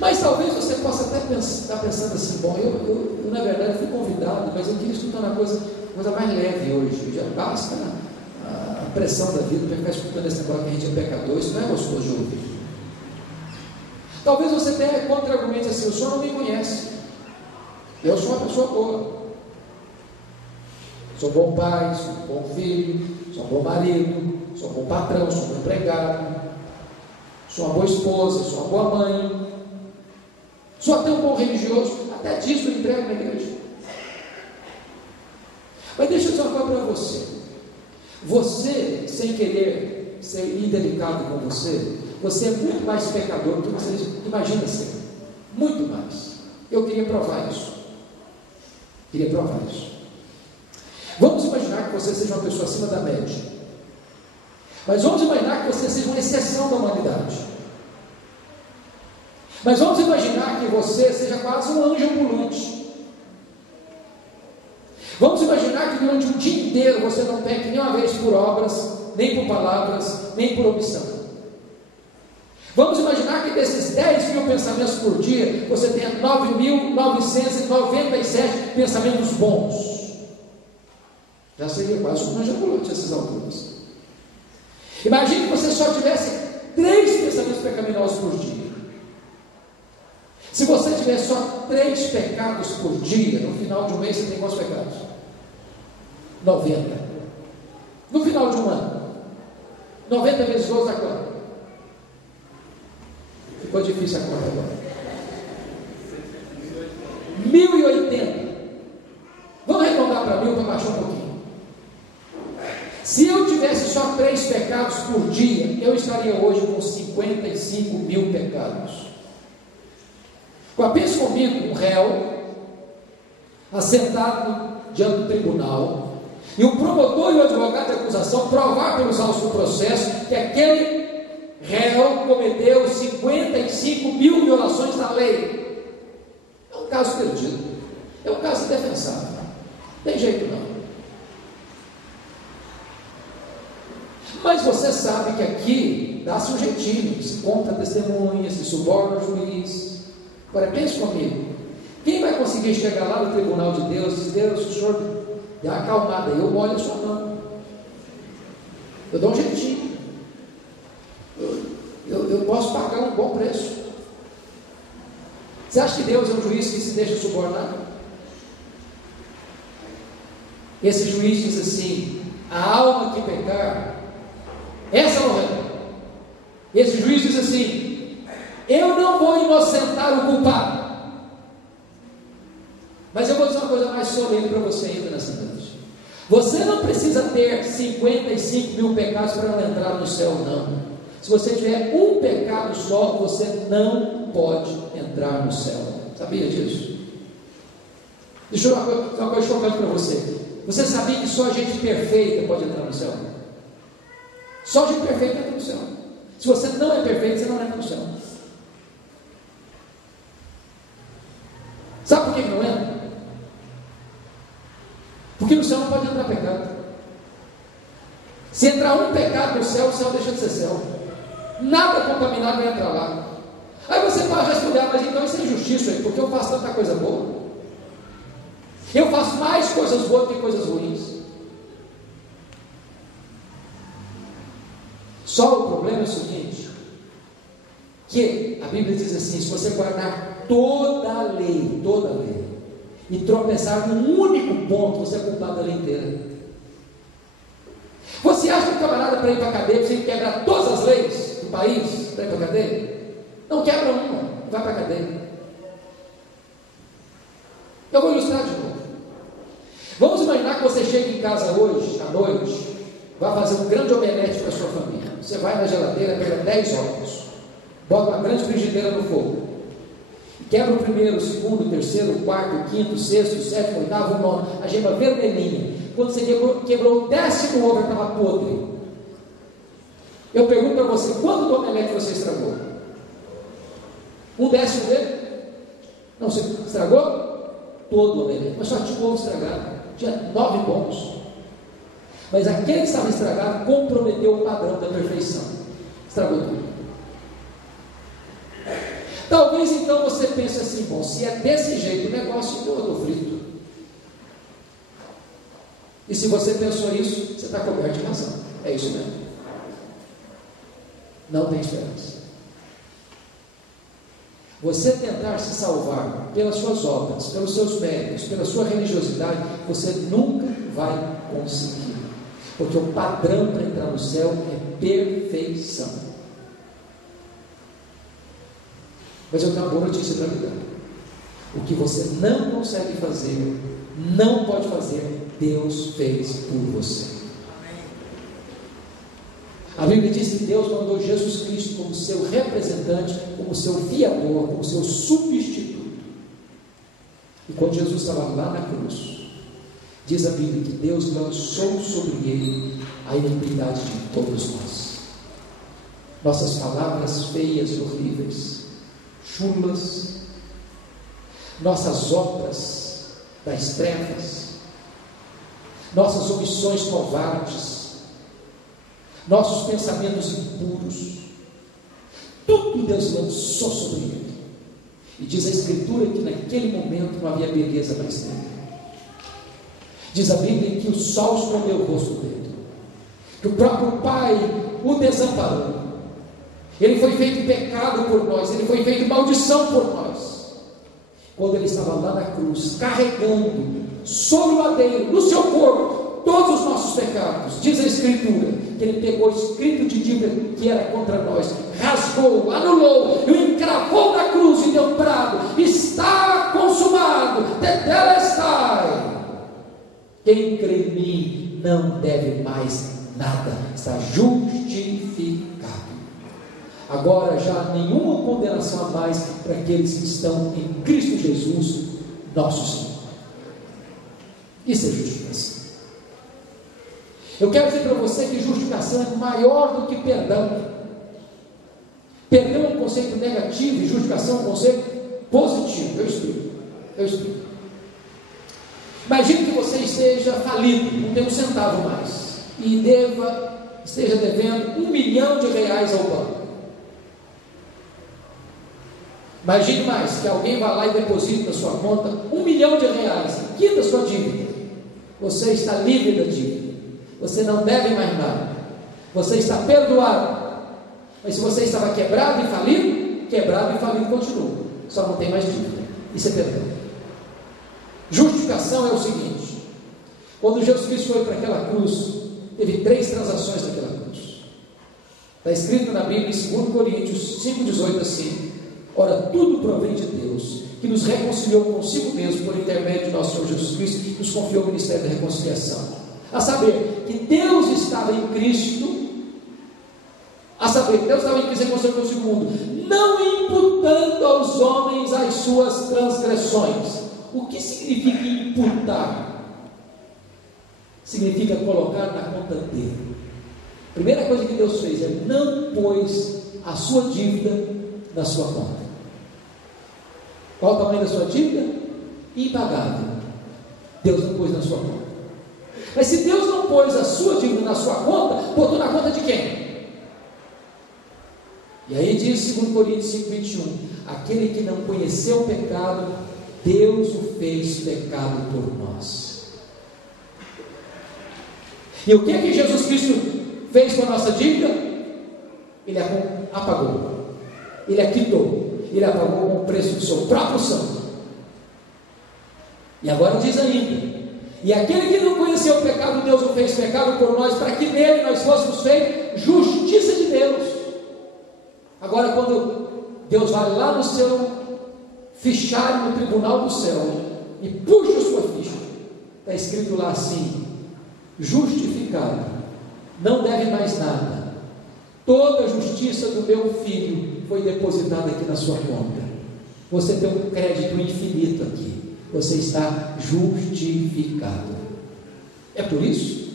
Mas talvez você possa até estar pensando assim: bom, eu na verdade fui convidado, mas eu queria escutar uma coisa mais leve hoje. Já basta a pressão da vida para ficar escutando esse negócio que a gente é pecador. Isso não é gostoso de ouvir. Talvez você tenha contra-argumentos assim: o senhor não me conhece, eu sou uma pessoa boa, sou um bom pai, sou um bom filho, sou um bom marido, sou um bom patrão, sou um bom empregado, sou uma boa esposa, sou uma boa mãe, sou até um bom religioso, até disso eu entrego na igreja. Mas deixa eu dizer uma prova para você. Você, sem querer ser indelicado com você, você é muito mais pecador do que você imagina ser. Muito mais. Eu queria provar isso. Vamos imaginar que você seja uma pessoa acima da média. Mas vamos imaginar que você seja uma exceção da humanidade. Mas vamos imaginar que você seja quase um anjo ambulante. Vamos imaginar que durante um dia inteiro você não peque nem uma vez por obras, nem por palavras, nem por omissão. Vamos imaginar que desses 10 mil pensamentos por dia, você tenha 9.997 pensamentos bons. Já seria quase um anjo ambulante essas alturas. Imagine que você só tivesse 3 pensamentos pecaminosos por dia. Se você tiver só 3 pecados por dia, no final de um mês você tem quantos pecados? 90. No final de um ano, 90 vezes 12 dá quanto? Ficou difícil a conta agora. 1080. Vamos arredondar para 1000 para baixar um pouquinho. Se eu tivesse só 3 pecados por dia, eu estaria hoje com 55 mil pecados. Agora pense comigo, um réu assentado diante do tribunal, e o promotor e o advogado de acusação provar pelos autos do processo que aquele réu cometeu 55 mil violações da lei. É um caso perdido, é um caso indefensável, não tem jeito não. Mas você sabe que aqui dá-se um jeitinho, se conta testemunha, se suborna o juiz. Agora pense comigo, quem vai conseguir chegar lá no tribunal de Deus e dizer: Deus, o senhor dá uma acalmada, eu molho a sua mão, eu dou um jeitinho, eu posso pagar um bom preço. Você acha que Deus é um juiz que se deixa subornar? Esse juiz diz assim: a alma que pecar, essa morrerá. Esse juiz diz assim: eu não vou inocentar o culpado. Mas eu vou dizer uma coisa mais solene para você ainda nessa noite. Você não precisa ter 55 mil pecados para não entrar no céu, não. Se você tiver um pecado só, você não pode entrar no céu. Sabia disso? Deixa eu dizer uma coisa chocante para você. Você sabia que só gente perfeita pode entrar no céu? Só gente perfeita entra no céu. Se você não é perfeito, você não entra no céu. Sabe por que não entra? Porque no céu não pode entrar pecado. Se entrar um pecado no céu, o céu deixa de ser céu. Nada contaminado vai entrar lá. Aí você pode responder: mas então isso é injustiça aí, porque eu faço tanta coisa boa. Eu faço mais coisas boas do que coisas ruins. Só o problema é o seguinte, que a Bíblia diz assim: se você guardar toda a lei, e tropeçar num único ponto, você é culpado da lei inteira. Você acha que o camarada, para ir para a cadeia, precisa quebrar todas as leis do país para ir para a cadeia? Não quebra uma, vai para a cadeia. Eu vou ilustrar de novo. Vamos imaginar que você chega em casa hoje, à noite, vai fazer um grande omelete para a sua família. Você vai na geladeira, pega 10 ovos, bota uma grande frigideira no fogo, quebra o primeiro, o segundo, o terceiro, o quarto, o quinto, o sexto, o sétimo, o oitavo, o nono, a gema vermelhinha. Quando você quebrou o 10º ovo, estava podre. Eu pergunto para você: quanto do omelete você estragou? 1/10 dele? Não, você estragou todo o omelete, mas só tinha um ovo estragado, tinha 9 bons. Mas aquele que estava estragado comprometeu o padrão da perfeição, estragou tudo. Talvez então você pense assim: bom, se é desse jeito o negócio, então eu estou frito. E se você pensou isso, você está coberto de razão. É isso mesmo. Não tem esperança. Você tentar se salvar pelas suas obras, pelos seus méritos, pela sua religiosidade, você nunca vai conseguir. Porque o padrão para entrar no céu é perfeição. Mas eu tenho uma boa notícia para lhe dar. O que você não consegue fazer, não pode fazer, Deus fez por você. A Bíblia diz que Deus mandou Jesus Cristo como seu representante, como seu fiador, como seu substituto. E quando Jesus estava lá na cruz, diz a Bíblia que Deus lançou sobre ele a iniquidade de todos nós. Nossas palavras feias e horríveis, chulas, nossas obras das trevas, nossas omissões covardes, nossos pensamentos impuros, tudo Deus lançou sobre ele. E diz a Escritura que naquele momento não havia beleza mais nele. Diz a Bíblia que o sol escondeu o rosto dele, que o próprio Pai o desamparou. Ele foi feito pecado por nós, ele foi feito maldição por nós. Quando ele estava lá na cruz, carregando sobre o madeiro, no seu corpo, todos os nossos pecados, diz a Escritura, que ele pegou o escrito de dívida que era contra nós, rasgou, anulou, e o encravou na cruz e deu brado: está consumado, tetelestai. Quem crê em mim não deve mais nada, está justificado. Agora já há nenhuma condenação a mais para aqueles que estão em Cristo Jesus, nosso Senhor. Isso é justificação. Eu quero dizer para você que justificação é maior do que perdão. Perdão é um conceito negativo e justificação é um conceito positivo. Eu explico. Imagine que você esteja falido, não tem um centavo mais, e esteja devendo R$1 milhão ao banco. Imagine mais, que alguém vá lá e deposite na sua conta R$1 milhão, quita a sua dívida. Você está livre da dívida. Você não deve mais nada. Você está perdoado. Mas se você estava quebrado e falido continua. Só não tem mais dívida. Isso é perdão. Justificação é o seguinte: quando Jesus Cristo foi para aquela cruz, teve 3 transações naquela cruz. Está escrito na Bíblia, em 2 Coríntios 5,18 assim: ora, tudo provém de Deus, que nos reconciliou consigo mesmo por intermédio de nosso Senhor Jesus Cristo, e nos confiou o ministério da reconciliação. A saber, que Deus estava em Cristo, reconciliando consigo o mundo, não imputando aos homens as suas transgressões. O que significa imputar? Significa colocar na conta dele. A primeira coisa que Deus fez é não pôs a sua dívida na sua conta. Qual o tamanho da sua dívida? Impagável. Deus não pôs na sua conta. Mas se Deus não pôs a sua dívida na sua conta, botou na conta de quem? E aí diz 2 Coríntios 5,21: aquele que não conheceu o pecado, Deus o fez pecado por nós. E o que Jesus Cristo fez com a nossa dívida? Ele apagou, ele a quitou, ele apagou com o preço do seu próprio sangue. E agora diz ainda: e aquele que não conheceu o pecado, Deus o fez pecado por nós, para que nele nós fôssemos feitos justiça de Deus. Agora, quando Deus vai lá no seu fichário, no tribunal do céu, e puxa a sua ficha, está escrito lá assim: justificado, não deve mais nada, toda a justiça do meu filho foi depositada aqui na sua conta. Você tem um crédito infinito aqui, você está justificado. É por isso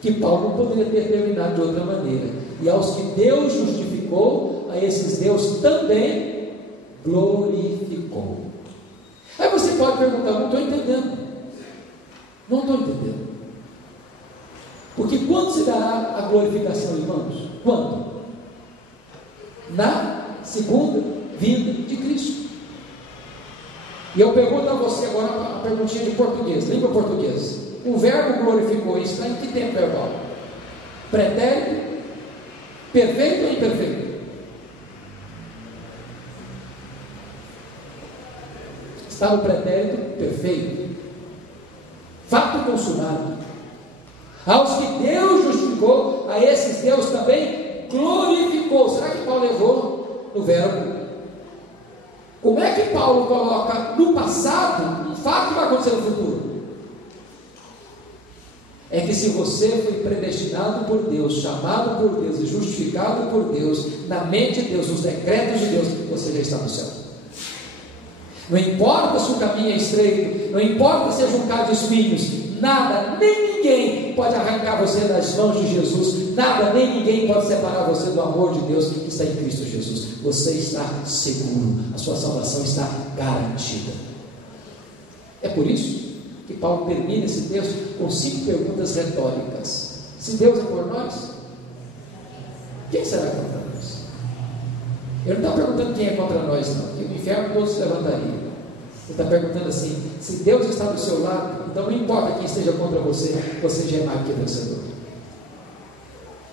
que Paulo não poderia ter terminado de outra maneira: e aos que Deus justificou, a esses Deus também glorificou. Aí você pode perguntar: não estou entendendo. Não estou entendendo. Porque quando se dará a glorificação, irmãos? Quando? Na segunda vinda de Cristo. E eu pergunto a você agora uma perguntinha de português, língua portuguesa. O verbo glorificou está em que tempo verbal? Pretérito? Perfeito ou imperfeito? Está no pretérito perfeito. Fato consumado. Aos que Deus justificou, a esses Deus também glorificou. Será que Paulo levou no verbo? Como é que Paulo coloca no passado um fato que vai acontecer no futuro? se você foi predestinado por Deus, chamado por Deus e justificado por Deus, na mente de Deus, nos decretos de Deus, você já está no céu. Não importa se o caminho é estreito, não importa se seja um bocado de espinhos, nada, nem ninguém pode arrancar você das mãos de Jesus, nada, nem ninguém pode separar você do amor de Deus que está em Cristo Jesus. Você está seguro, a sua salvação está garantida. É por isso que Paulo termina esse texto com 5 perguntas retóricas. Se Deus é por nós, quem será contra nós? Ele não está perguntando quem é contra nós, não, que o inferno todos se levantariam. Ele está perguntando assim: se Deus está do seu lado, então não importa quem esteja contra você, você já é mais que vencedor.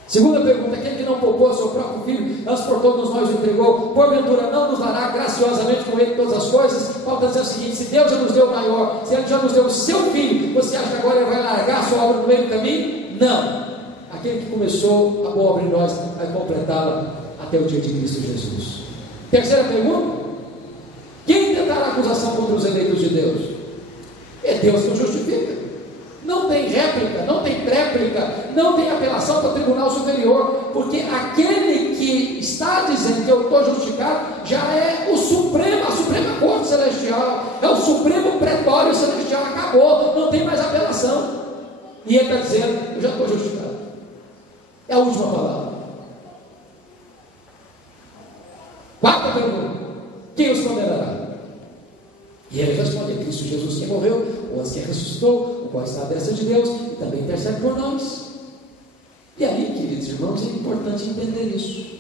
Segunda pergunta: aquele que não poupou o seu próprio filho, mas por todos nós o entregou, porventura não nos dará graciosamente com ele todas as coisas? Paulo está dizendo o seguinte: se Deus já nos deu o maior, se Ele já nos deu o seu filho, você acha que agora Ele vai largar a sua obra no meio do caminho? Não. Aquele que começou a boa obra em nós vai completá-la até o dia de Cristo Jesus. Terceira pergunta: quem tentará acusação contra os eleitos de Deus? É Deus que o justifica. Não tem réplica, não tem tréplica, não tem apelação para o tribunal superior, porque aquele que está dizendo que eu estou justificado já é o supremo, a suprema corte celestial, é o supremo pretório celestial, acabou, não tem mais apelação. E ele está dizendo: eu já estou justificado. É a última palavra. Quarta pergunta: quem os condenará? E ele responde: Cristo Jesus que morreu, ou antes que ressuscitou, o qual está à destra de Deus e também intercede por nós. E aí, queridos irmãos, é importante entender isso,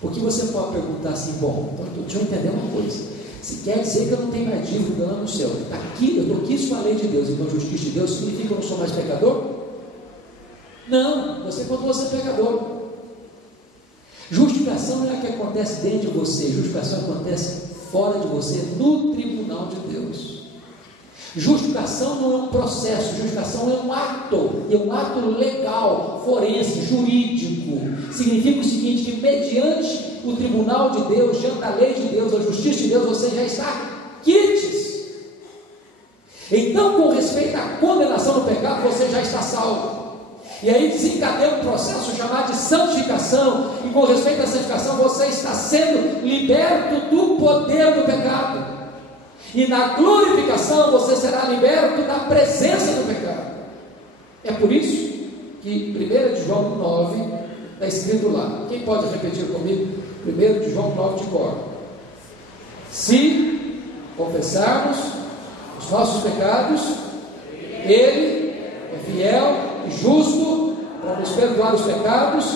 porque você pode perguntar assim: bom, então deixa eu entender uma coisa, se quer dizer que eu não tenho mais dívida lá no céu, está aqui, eu estou aqui com a lei de Deus, então a justiça de Deus significa que eu não sou mais pecador? Não, você continua sendo pecador. Justificação não é o que acontece dentro de você, justificação acontece fora de você, no tribunal de Deus. Justificação não é um processo, justificação é um ato, e é um ato legal, forense, jurídico. Significa o seguinte: que mediante o tribunal de Deus, diante da lei de Deus, a justiça de Deus, você já está quites. Então, com respeito à condenação do pecado, você já está salvo. E aí desencadeia um processo chamado de santificação, e com respeito à santificação, você está sendo liberto do poder do pecado, e na glorificação você será liberto da presença do pecado. É por isso que 1 de João 9 está escrito lá, quem pode repetir comigo? 1 de João 9 de cor: se confessarmos os nossos pecados, Ele é fiel e justo para nos perdoar os pecados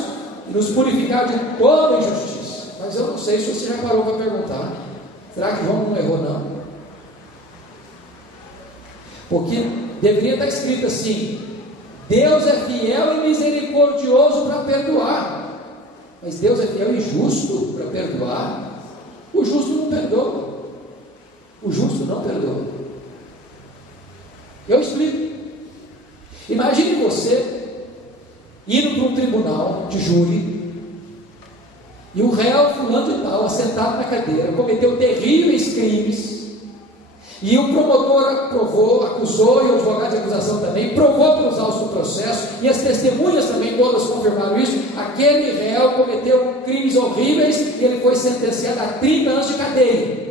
e nos purificar de toda injustiça. Mas eu não sei se você já parou para perguntar: será que João não errou, não? Porque deveria estar escrito assim: Deus é fiel e misericordioso para perdoar. Mas Deus é fiel e justo para perdoar? O justo não perdoa. O justo não perdoa. Eu explico. Imagine você indo para um tribunal de júri, e o réu fulano de tal, assentado na cadeira, cometeu terríveis crimes, e o promotor aprovou, acusou, e o advogado de acusação também provou pelos autos do processo, e as testemunhas também todas confirmaram isso. Aquele réu cometeu crimes horríveis e ele foi sentenciado a 30 anos de cadeia.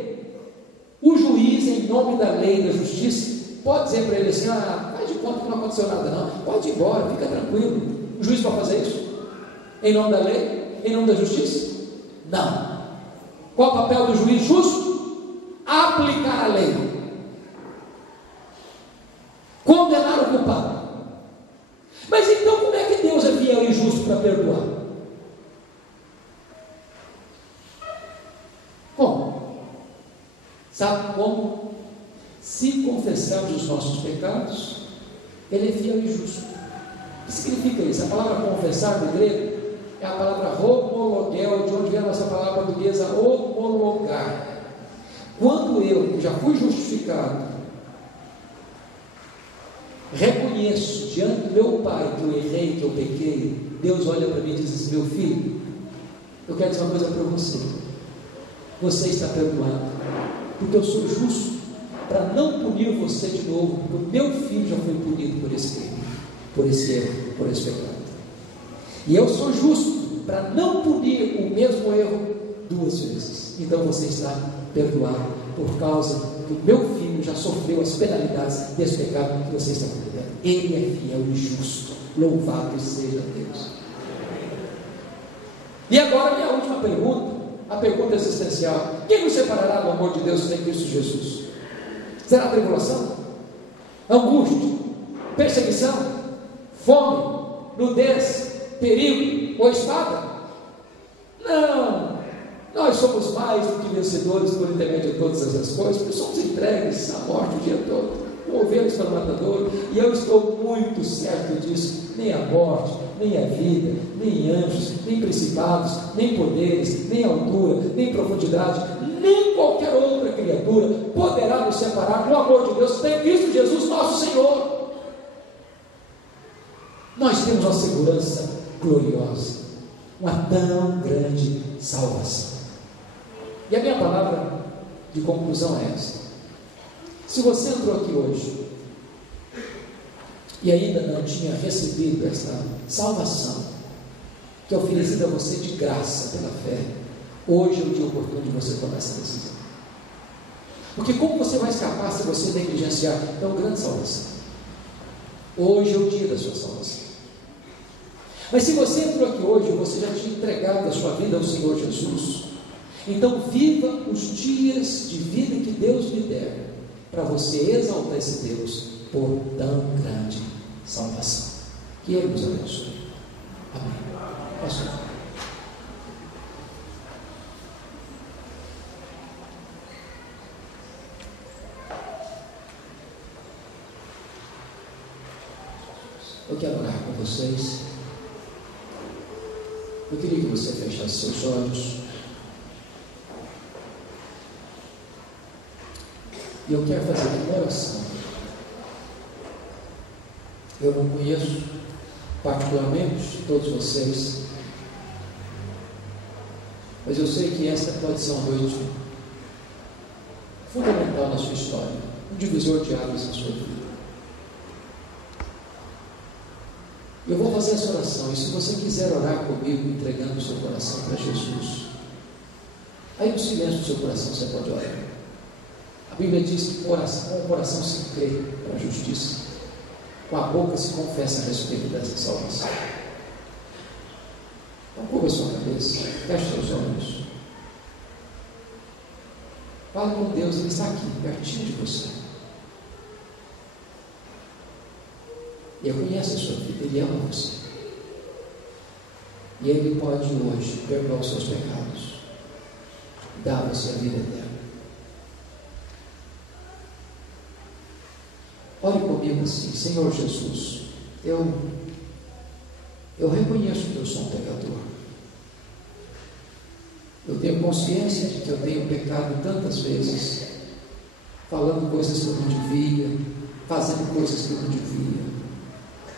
O juiz, em nome da lei e da justiça, pode dizer para ele assim: faz de conta que não aconteceu nada, não, pode ir embora, fica tranquilo. O juiz pode fazer isso? Em nome da lei? Em nome da justiça? Não. Qual o papel do juiz justo? Aplicar a lei, condenar o culpado. Mas então como é que Deus é fiel e justo para perdoar? Como? Sabe como? Se confessarmos os nossos pecados, Ele é fiel e justo. O que significa isso? A palavra confessar no grego é a palavra homologel, de onde vem a nossa palavra portuguesa homologar. Quando eu, que já fui justificado, reconheço diante do meu Pai que eu errei, que eu pequei, Deus olha para mim e diz assim: meu filho, eu quero dizer uma coisa para você, você está perdoado, porque eu sou justo para não punir você de novo, porque o meu filho já foi punido por esse crime. por esse erro, por esse pecado. E eu sou justo para não punir o mesmo erro 2 vezes. Então você está perdoado por causa do meu filho já sofreu as penalidades desse pecado que você está cometendo. Ele é fiel e justo. Louvado seja Deus. E agora minha última pergunta, a pergunta existencial: quem nos separará do amor de Deus em Cristo Jesus? Será tribulação? Angústia? Perseguição? Fome? Nudez? Perigo? Ou espada? Não! Nós somos mais do que vencedores por intermédio de todas essas coisas, porque somos entregues à morte o dia todo, ovelhas para o matador, e eu estou muito certo disso. Nem a morte, nem a vida, nem anjos, nem principados, nem poderes, nem altura, nem profundidade, nem qualquer outra criatura poderá nos separar do amor de Deus que tem Cristo Jesus nosso Senhor. Nós temos uma segurança gloriosa, uma tão grande salvação. E a minha palavra de conclusão é esta: se você entrou aqui hoje e ainda não tinha recebido essa salvação que é oferecida a você de graça pela fé, hoje é o dia oportuno de você tomar essa decisão. Porque como você vai escapar se você negligenciar tão grande salvação? Hoje é o dia da sua salvação. Mas se você entrou aqui hoje, você já tinha entregado a sua vida ao Senhor Jesus, então viva os dias de vida que Deus lhe der, para você exaltar esse Deus por tão grande salvação. Que Ele nos abençoe. Amém. Pastor. Eu quero orar com vocês. Eu queria que você fechasse seus olhos. E eu quero fazer uma oração. Eu não conheço particularmente todos vocês, mas eu sei que esta pode ser uma noite fundamental na sua história, um divisor de águas na sua vida. Eu vou fazer essa oração, e se você quiser orar comigo, entregando o seu coração para Jesus, aí no silêncio do seu coração você pode orar. A Bíblia diz que com o coração se crê para a justiça, com a boca se confessa a respeito dessa salvação. Então curva a sua cabeça, feche seus olhos, fala com Deus. Ele está aqui, pertinho de você. Ele conhece a sua vida, Ele ama você. E Ele pode hoje perdoar os seus pecados, dar a você a vida eterna. Ore comigo assim: Senhor Jesus, eu reconheço que eu sou um pecador. Eu tenho consciência de que eu tenho pecado tantas vezes, falando coisas que eu não devia, fazendo coisas que eu não devia,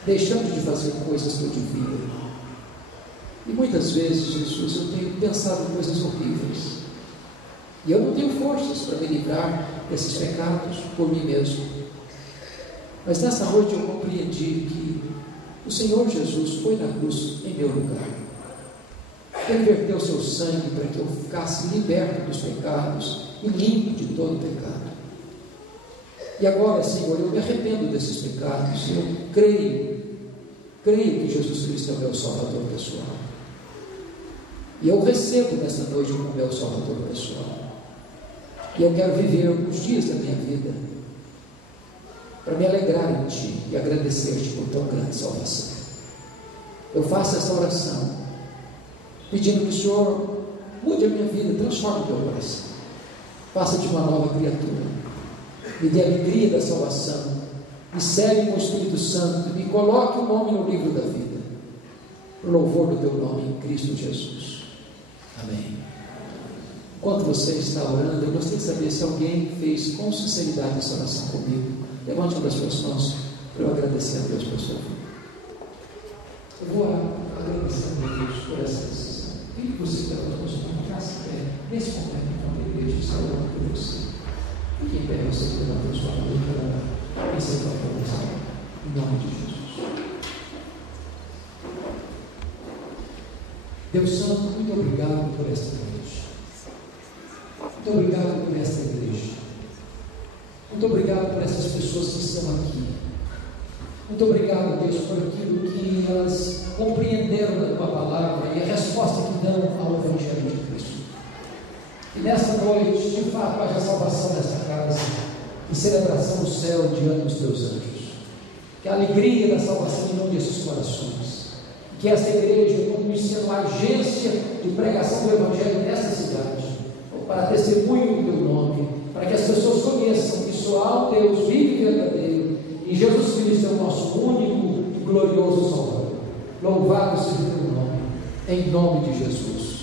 deixando de fazer coisas que eu devia. E muitas vezes, Jesus, eu tenho pensado em coisas horríveis, e eu não tenho forças para me livrar desses pecados por mim mesmo. Mas nessa noite eu compreendi que o Senhor Jesus foi na cruz em meu lugar. Ele verteu o seu sangue para que eu ficasse liberto dos pecados e limpo de todo pecado. E agora, Senhor, eu me arrependo desses pecados. Eu creio que Jesus Cristo é o meu Salvador pessoal. E eu recebo nessa noite como meu Salvador pessoal. E eu quero viver os dias da minha vida para me alegrar em Ti e agradecer-Te por tão grande salvação. Eu faço essa oração pedindo que o Senhor mude a minha vida, transforme o meu coração, faça de uma nova criatura, me dê a alegria da salvação, me cele com o Espírito Santo, me coloque o nome no livro da vida, por louvor do Teu nome em Cristo Jesus. Amém. Enquanto você está orando, eu gostaria de saber se alguém fez com sinceridade essa oração comigo. Levante uma das suas mãos para eu agradecer a Deus por sua vida. Eu vou agradecer a Deus por essa decisão. Queria que você levante as mãos para nesse momento, então, a igreja está orando por você. Fique em pé, você levanta a sua mão para receber a oração. Em nome de Jesus. Deus Santo, muito obrigado por esta noite. Muito obrigado por esta igreja. Muito obrigado por essas pessoas que estão aqui. Muito obrigado, Deus, por aquilo que elas compreenderam da Tua palavra e a resposta que dão ao Evangelho de Cristo. E nesta noite, de fato, haja salvação nesta casa e celebração do céu diante dos Teus anjos. Que a alegria da salvação inunde esses corações. Que esta igreja continue sendo a agência de pregação do Evangelho nesta cidade, para testemunho do Teu nome, para que as pessoas conheçam que só há um Deus vivo e verdadeiro, e Jesus Cristo é o nosso único e glorioso Salvador. Louvado seja o Teu nome, em nome de Jesus.